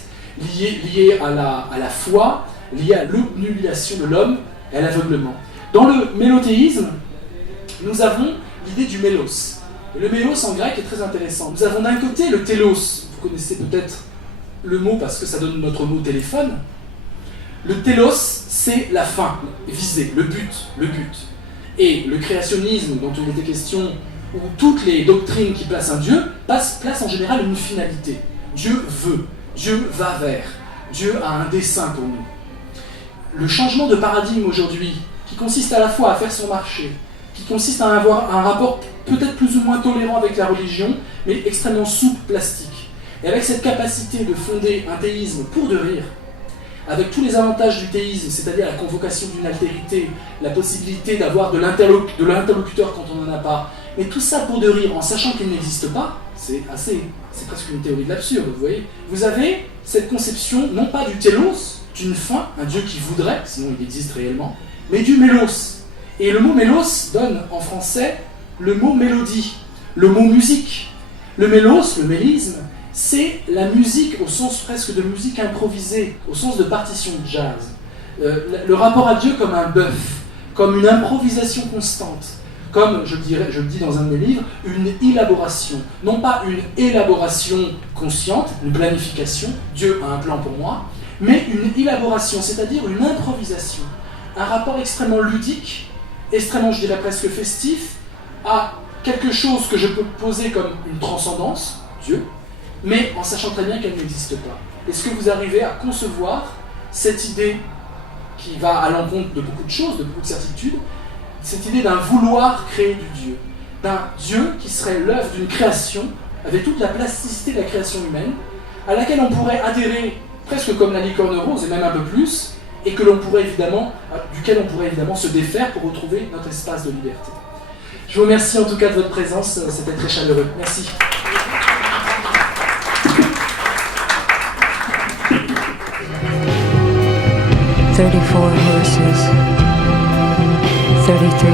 lié à la foi, lié à l'obnubilation de l'homme et à l'aveuglement. Dans le mélothéisme, nous avons l'idée du mélos. Et le mélos en grec est très intéressant. Nous avons d'un côté le télos, vous connaissez peut-être le mot parce que ça donne notre mot téléphone. Le télos, c'est la fin, visée, le but. Et le créationnisme dont il était question où toutes les doctrines qui placent un Dieu placent en général une finalité. Dieu veut, Dieu va vers, Dieu a un dessein pour nous. Le changement de paradigme aujourd'hui, qui consiste à la fois à faire son marché, qui consiste à avoir un rapport peut-être plus ou moins tolérant avec la religion, mais extrêmement souple, plastique. Et avec cette capacité de fonder un théisme pour de rire, avec tous les avantages du théisme, c'est-à-dire la convocation d'une altérité, la possibilité d'avoir de l'interlocuteur quand on n'en a pas, mais tout ça pour de rire, en sachant qu'il n'existe pas, c'est presque une théorie de l'absurde, vous voyez. Vous avez cette conception, non pas du télos, d'une fin, un Dieu qui voudrait, sinon il existe réellement, mais du mélos. Et le mot mélos donne en français le mot mélodie, le mot musique. Le mélos, le mélisme, c'est la musique au sens presque de musique improvisée, au sens de partition de jazz. Le rapport à Dieu comme un bœuf, comme une improvisation constante, comme, je le dis dans un de mes livres, une élaboration. Non pas une élaboration consciente, une planification, Dieu a un plan pour moi, mais une élaboration, c'est-à-dire une improvisation. Un rapport extrêmement ludique, extrêmement, je dirais presque festif, à quelque chose que je peux poser comme une transcendance, Dieu, mais en sachant très bien qu'elle n'existe pas. Est-ce que vous arrivez à concevoir cette idée qui va à l'encontre de beaucoup de choses, de beaucoup de certitudes, cette idée d'un vouloir créer du Dieu, d'un Dieu qui serait l'œuvre d'une création, avec toute la plasticité de la création humaine, à laquelle on pourrait adhérer presque comme la licorne rose, et même un peu plus, et que l'on pourrait duquel on pourrait évidemment se défaire pour retrouver notre espace de liberté. Je vous remercie en tout cas de votre présence, c'était très chaleureux. Merci. "34 horses, 33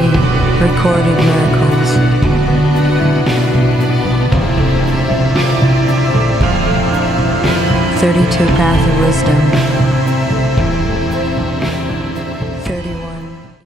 recorded miracles, 32 path of wisdom,